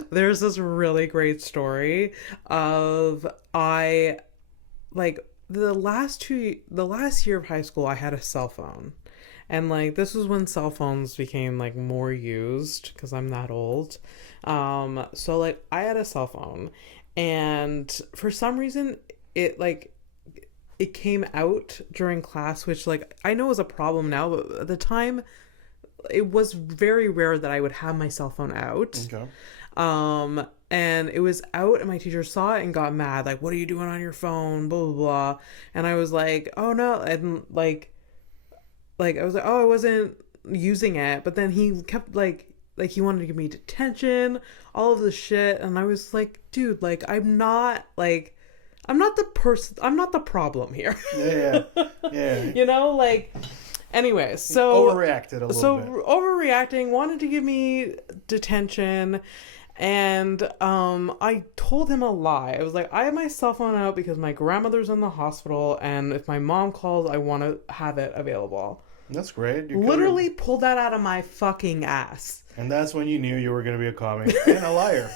There's this really great story of the last year of high school, I had a cell phone, and like this was when cell phones became like more used because I'm that old. So like I had a cell phone, and for some reason it came out during class, which like I know is a problem now, but at the time it was very rare that I would have my cell phone out. Okay. And it was out, and my teacher saw it and got mad, like, what are you doing on your phone, blah blah blah. And I was like, oh no. And like I was like, oh, I wasn't using it. But then he kept like he wanted to give me detention, all of this shit. And I was like, dude, like I'm not the problem here. Yeah. You know, like, Anyway, so overreacted a little bit. Overreacting, wanted to give me detention, and I told him a lie. I was like, I have my cell phone out because my grandmother's in the hospital, and if my mom calls, I want to have it available. That's great. Literally pulled that out of my fucking ass. And that's when you knew you were going to be a comic and a liar.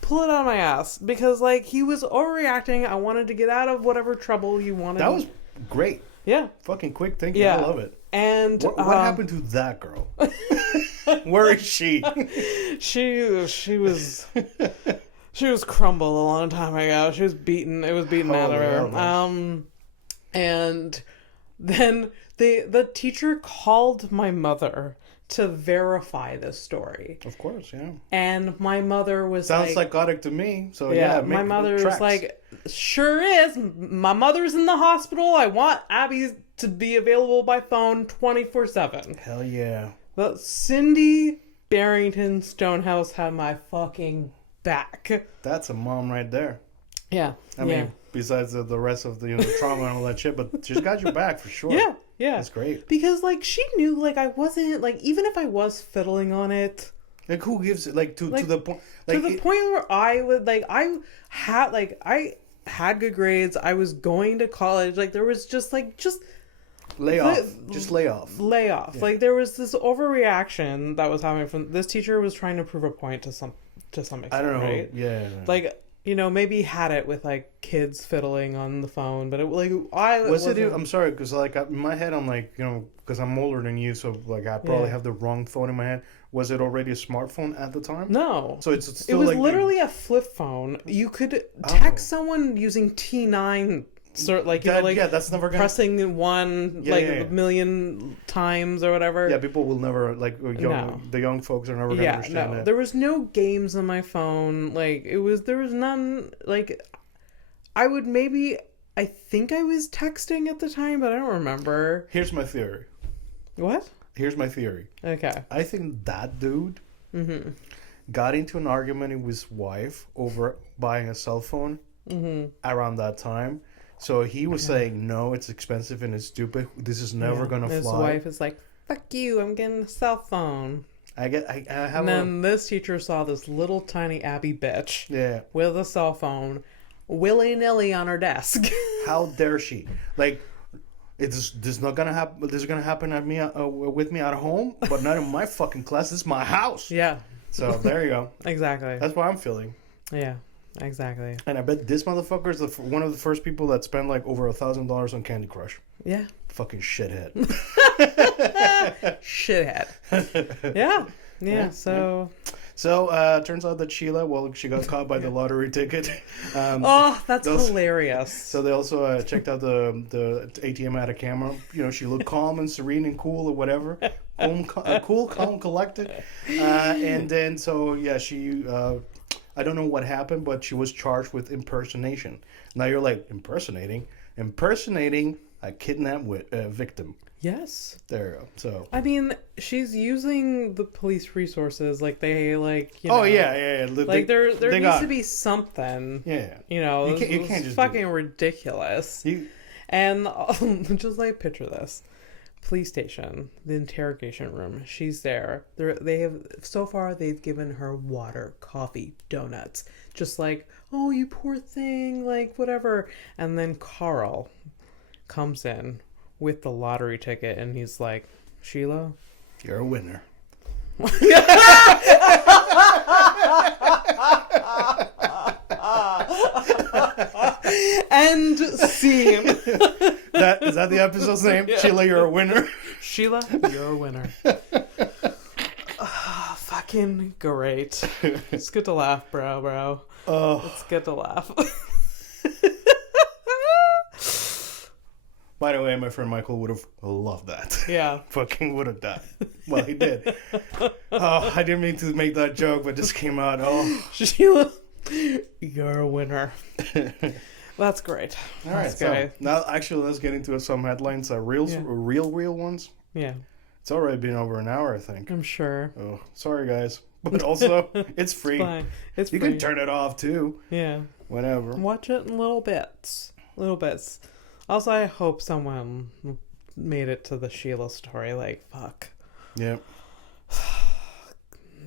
Pull it out of my ass. Because, like, he was overreacting. I wanted to get out of whatever trouble he wanted. That was great. Yeah. Fucking quick thinking. Yeah. I love it. And what happened to that girl? Where is she? She was crumbled a long time ago. She was beaten. It was beaten out of her. And then the teacher called my mother to verify this story. Of course, yeah. And my mother was sounds psychotic to me. So yeah, my mother was like, sure is. My mother's in the hospital. I want Abby to be available by phone 24/7. Hell yeah. But Cindy Barrington Stonehouse had my fucking back. That's a mom right there. Yeah. I mean, besides the rest of the trauma and all that shit, but she's got your back for sure. Yeah, yeah. That's great. Because, like, she knew, like, I wasn't, like, even if I was fiddling on it. Like, who gives it, like, to the point. Like, to the point where I would, like, I had good grades. I was going to college. Like, there was just lay off. Just lay off. Lay off. Yeah. Like, there was this overreaction that was happening from this teacher was trying to prove a point to some extent. I don't know. Right? Yeah. Like, maybe had it with like kids fiddling on the phone, but I'm sorry, because like in my head, I'm like, because I'm older than you, so like I probably have the wrong phone in my head. Was it already a smartphone at the time? No. So it was like literally a flip phone. You could text someone using T9. So that's never pressing one a million times or whatever. Yeah, people will never the young folks are never gonna understand that. There was no games on my phone. Like there was none. Like I think I was texting at the time, but I don't remember. Here's my theory. What? Here's my theory. Okay. I think that dude got into an argument with his wife over buying a cell phone around that time. So he was saying, no, it's expensive and it's stupid. This is never going to fly. His wife is like, fuck you, I'm getting a cell phone. And then this teacher saw this little tiny Abby bitch with a cell phone willy-nilly on her desk. How dare she? Like, this is not going to happen. This is going to happen at me with me at home, but not in my fucking class. This is my house. Yeah. So there you go. Exactly. That's what I'm feeling. Yeah. Exactly. And I bet this motherfucker is one of the first people that spent like over $1,000 on Candy Crush. Yeah. Fucking shithead. Shithead. Yeah. So turns out that Sheila, she got caught by the lottery ticket. That's hilarious. So they also checked out the ATM had a camera. She looked calm and serene and cool or whatever. Cool, calm, collected. And then she. I don't know what happened, but she was charged with impersonation. Now you're like, impersonating a kidnapped victim. Yes. There you go. So I mean, she's using the police resources, like they Oh yeah. Like there needs to be something. Yeah. You can't just fucking ridiculous. And just like picture this. Police station, the interrogation room. She's there. They've given her water, coffee, donuts. Just like, oh, you poor thing, like whatever. And then Carl comes in with the lottery ticket and he's like, Sheila, you're a winner. End scene. Is that the episode's name? Yeah. Sheila, you're a winner. Sheila, you're a winner. Fucking great. It's good to laugh, bro. Oh, it's good to laugh. By the way, my friend Michael would have loved that. Yeah. Fucking would have died. Well, he did. Oh, I didn't mean to make that joke, but just came out. Oh, Sheila, you're a winner. That's great. All right. So now, actually, let's get into some headlines. Real ones. Yeah. It's already been over an hour, I think. I'm sure. Oh, sorry, guys. But also, it's free. It's fine. You can turn it off, too. Yeah. Whatever. Watch it in little bits. Also, I hope someone made it to the Sheila story. Like, fuck. Yeah.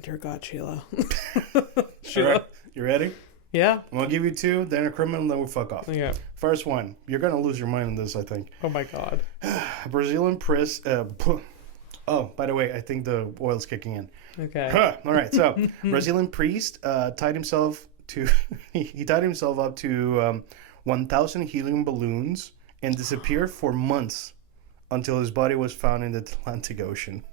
Dear God, Sheila. Sheila. All right. You ready? Yeah. I'm going to give you two, then a criminal, then we'll fuck off. Yeah. First one. You're going to lose your mind on this, I think. Oh, my God. Brazilian priest. Oh, by the way, I think the oil's kicking in. Okay. All right. So, Brazilian priest tied himself to... he tied himself up to 1,000 helium balloons and disappeared for months until his body was found in the Atlantic Ocean.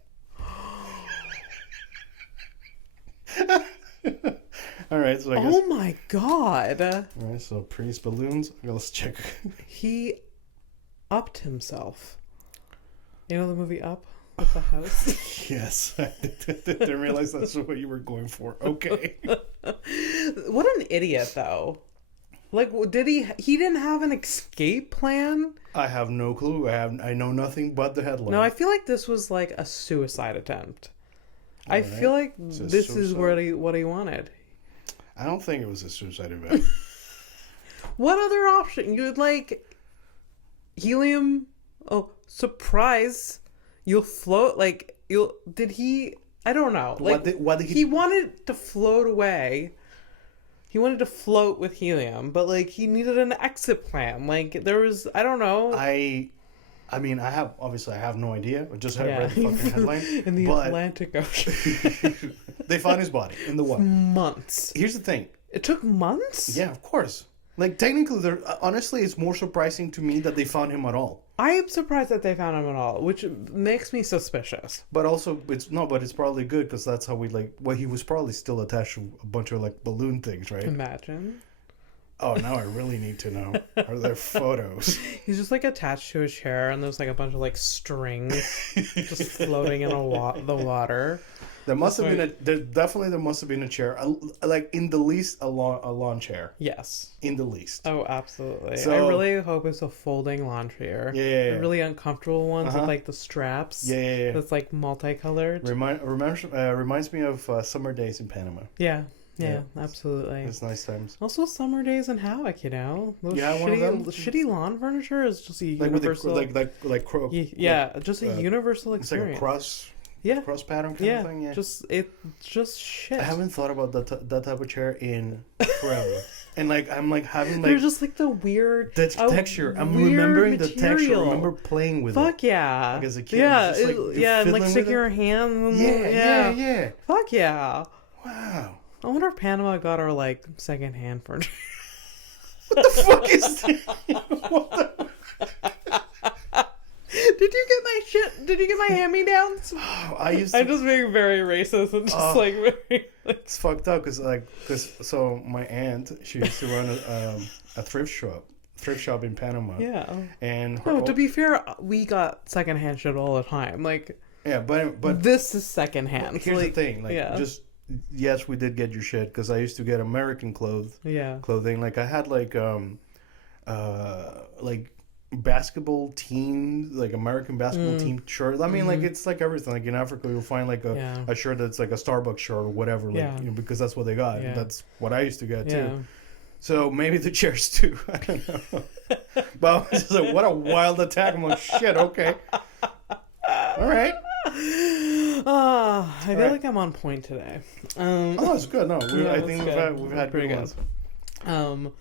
All right, so I guess... Oh my God. All right, so priest balloons. Let's check. He upped himself. You know the movie Up with the house? Yes. I didn't realize that's what you were going for. Okay. What an idiot, though. Like, did he didn't have an escape plan? I have no clue. I know nothing but the headline. No, I feel like this was like a suicide attempt. I All feel like So this is suicide. what he wanted. I don't think it was a suicide event. What other option? You'd like helium? Oh, surprise! You'll float. Like you'll. Did he? I don't know. Like what did he wanted to float away. He wanted to float with helium, but like he needed an exit plan. Like there was, I don't know. I mean, I have no idea. I just read the fucking headline. In the but Atlantic Ocean. they found his body in the water. Months. Here's the thing. It took months? Yeah, of course. Like, technically, honestly, it's more surprising to me that they found him at all. I am surprised that they found him at all, which makes me suspicious. But also, it's probably good because that's how he was probably still attached to a bunch of, like, balloon things, right? Imagine. Oh, now I really need to know. Are there photos? He's just like attached to a chair, and there's like a bunch of like strings just floating in the water. There must have been there must have been a chair, like in the least a lawn chair. Yes. In the least. Oh, absolutely. So, I really hope it's a folding lawn chair. Yeah. The really uncomfortable ones with like the straps. Yeah. That's like multicolored. Reminds me of summer days in Panama. Yeah, absolutely. It's nice times. Also, summer days in Hawick, you know. Those one of them. shitty lawn furniture is just a Like universal. with Just a universal it's like experience. a cross pattern kind of thing. Yeah. Just shit. I haven't thought about that type of chair in forever. And I'm having They're just like the weird texture. I'm weird remembering material. the texture. I remember playing with it. Fuck yeah. Like as a kid. Yeah, just, and like sticking your hand. Yeah. Fuck yeah. Wow. I wonder if Panama got our like secondhand furniture. What the fuck is that? What the? Did you get my shit? Did you get my hand-me-downs? I'm just being very racist and just very. It's fucked up because so my aunt, she used to run a thrift shop in Panama. Yeah. And to be fair, we got secondhand shit all the time. Like yeah, but this is secondhand. Here's the thing, yes, we did get your shit because I used to get American clothing. Like I had like basketball team, like American basketball team shirts. I mean, like it's like everything. Like in Africa, you'll find like a shirt that's like a Starbucks shirt or whatever. Like, because that's what they got. Yeah. That's what I used to get too. So maybe the chairs too. I don't know. But I was just like, what a wild attack! I'm like, shit. Okay. All right. I feel like I'm on point today. It's good. No, I think we've had pretty good good ones.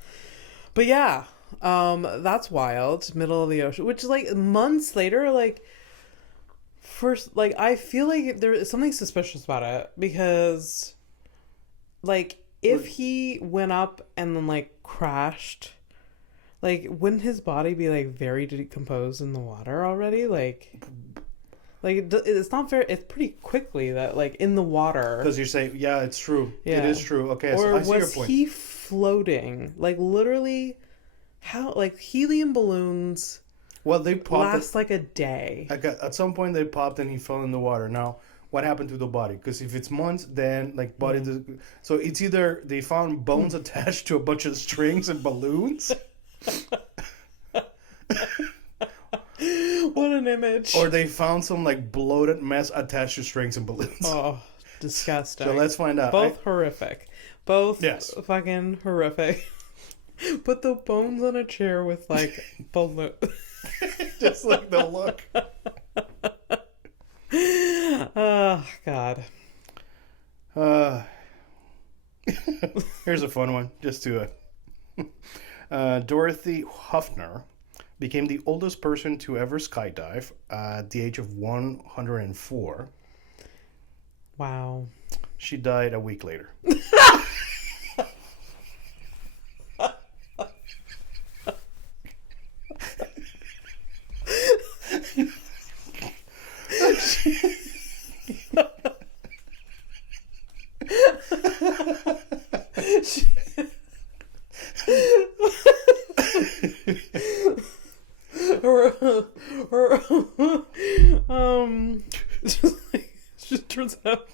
But yeah, that's wild. Middle of the ocean, which is like months later. Like first, like I feel like there is something suspicious about it because, like, if he went up and then like crashed, like wouldn't his body be like very decomposed in the water already? Like it's not very. It's pretty quickly that like in the water. Because you say, yeah, it's true. Yeah. It is true. Okay, or so I see your was point. he floating? Like literally, how like helium balloons? Well, they popped. Last like a day. At some point, they popped and he fell in the water. Now, what happened to the body? Because if it's months, then like body. So it's either they found bones attached to a bunch of strings and balloons. What an image. Or they found some like bloated mess attached to strings and balloons. Oh, disgusting. So let's find out. Both horrific. Both Yes. fucking horrific. Put the bones on a chair with like balloon. Just like the look. Oh God. Here's a fun one. Just to Dorothy Huffner became the oldest person to ever skydive at the age of 104. Wow. She died a week later. Just turns out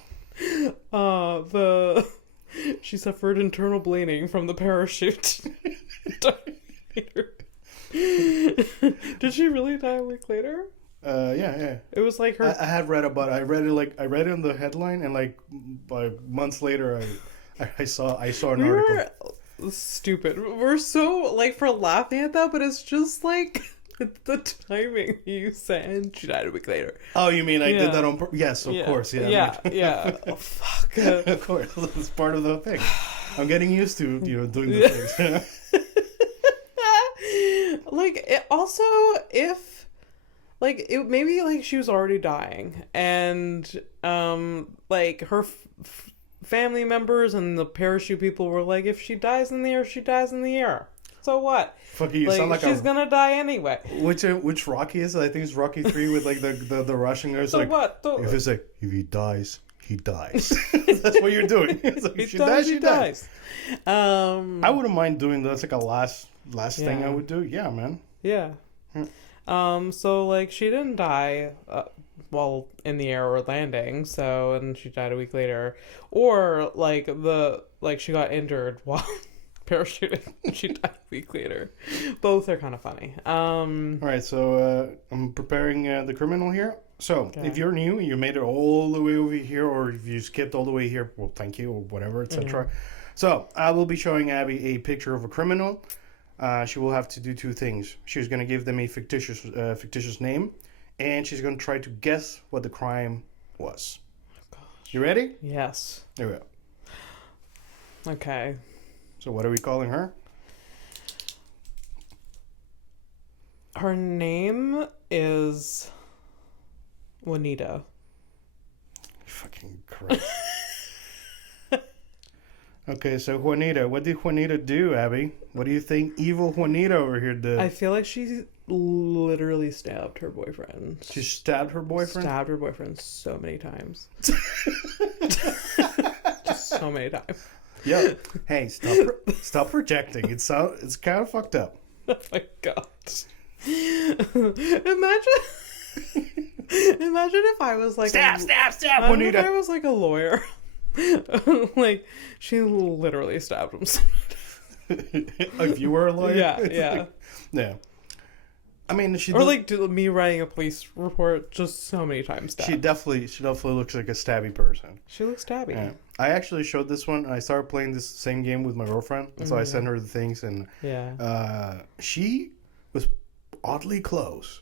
she suffered internal bleeding from the parachute. Did she really die a week later? Yeah. It was like her. I had read about it. I read it in the headline, and like by months later, I saw an article. Were stupid. We're so like for laughing at that, but it's just like the timing you said. And she died a week later. Oh, you mean I did that on purpose? Yes, of course. Yeah. Yeah. Oh, fuck. Of course, it's part of the thing. I'm getting used to doing the things. Like it also if like it maybe like she was already dying and like her family members and the parachute people were like, if she dies in the air, she dies in the air. So what? Fuck you, like, sound like she's gonna die anyway. Which Rocky is it? I think it's Rocky 3 with like the Russian guy. So like, what? If it's like, if he dies, he dies. That's what you're doing. It's like, if she dies, she dies. I wouldn't mind doing that. That's like a last thing I would do. Yeah, man. Yeah. So like she didn't die while in the air or landing, and she died a week later. Or like she got injured while parachuting and she died a week later. Both are kind of funny. All right, so I'm preparing the criminal here. So if you're new, you made it all the way over here, or if you skipped all the way here, well, thank you, or whatever, etc. Mm-hmm. So I will be showing Abby a picture of a criminal. She will have to do two things. She's going to give them a fictitious name, and she's going to try to guess what the crime was. Oh, gosh. You ready? Yes. Here we go. Okay. So what are we calling her? Her name is Juanita. Fucking Christ. Okay, so Juanita. What did Juanita do, Abby? What do you think evil Juanita over here did? I feel like she literally stabbed her boyfriend. She stabbed her boyfriend? Stabbed her boyfriend so many times. Just so many times. Yeah. Hey, stop projecting. It's kind of fucked up. Oh my God. Imagine if I was like stab, Juanita. Imagine if I was like a lawyer. Like she literally stabbed him. If you were a lawyer? Yeah. Yeah. I mean, me writing a police report just so many times. Stabbed. She definitely looks like a stabby person. She looks stabby. Yeah. I actually showed this one. I started playing this same game with my girlfriend, so I sent her the things, and she was oddly close.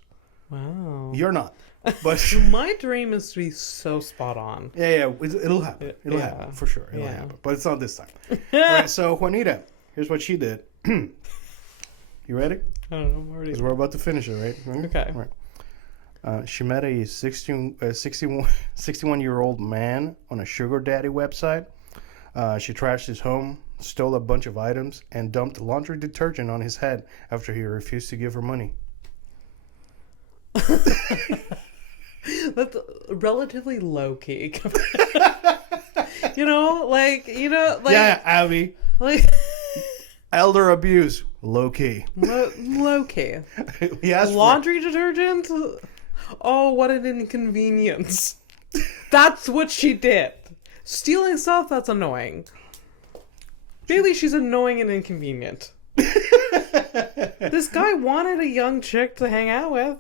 Wow. You're not, but my dream is to be so spot on. Yeah. It'll happen. It'll happen for sure. It'll happen, but it's not this time. All right. So Juanita, here's what she did. You ready? I don't know. I'm already. Because we're about to finish it, right? Okay. All right. She met a 61-year-old man on a sugar daddy website. She trashed his home, stole a bunch of items, and dumped laundry detergent on his head after he refused to give her money. That's relatively low key. Yeah, Abby. Like elder abuse, low key. Low key. Laundry detergent. Oh, what an inconvenience. That's what she did. Stealing stuff, that's annoying. Really, she's annoying and inconvenient. This guy wanted a young chick to hang out with,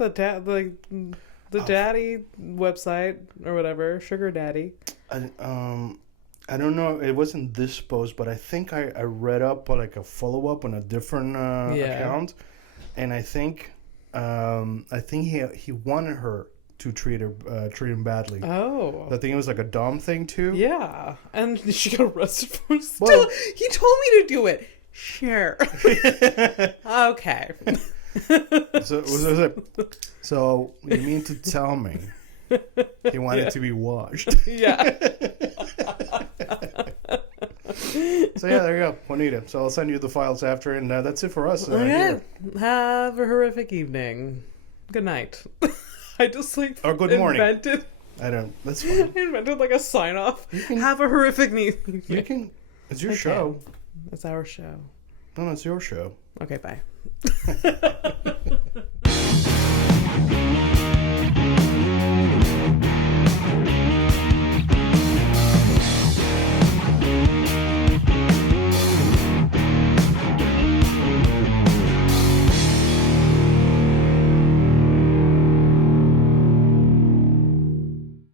the daddy website or whatever, sugar daddy. I don't know. It wasn't this post, but I think I read up like a follow up on a different account, and I think he wanted her to treat him badly. Oh. I think it was like a Dom thing too. Yeah, and she got arrested for still. Well- He told me to do it. Sure. Okay. So you mean to tell me he wanted to be washed? Yeah. So yeah, there you go, Juanita. So I'll send you the files after, and that's it for us. Okay. Here. Have a horrific evening. Good night. I just like Or good morning. invented. I don't. That's fine. I invented like a sign off. can- Have a horrific evening. You can. It's your Okay. show. It's our show. No, it's your show. Okay, bye.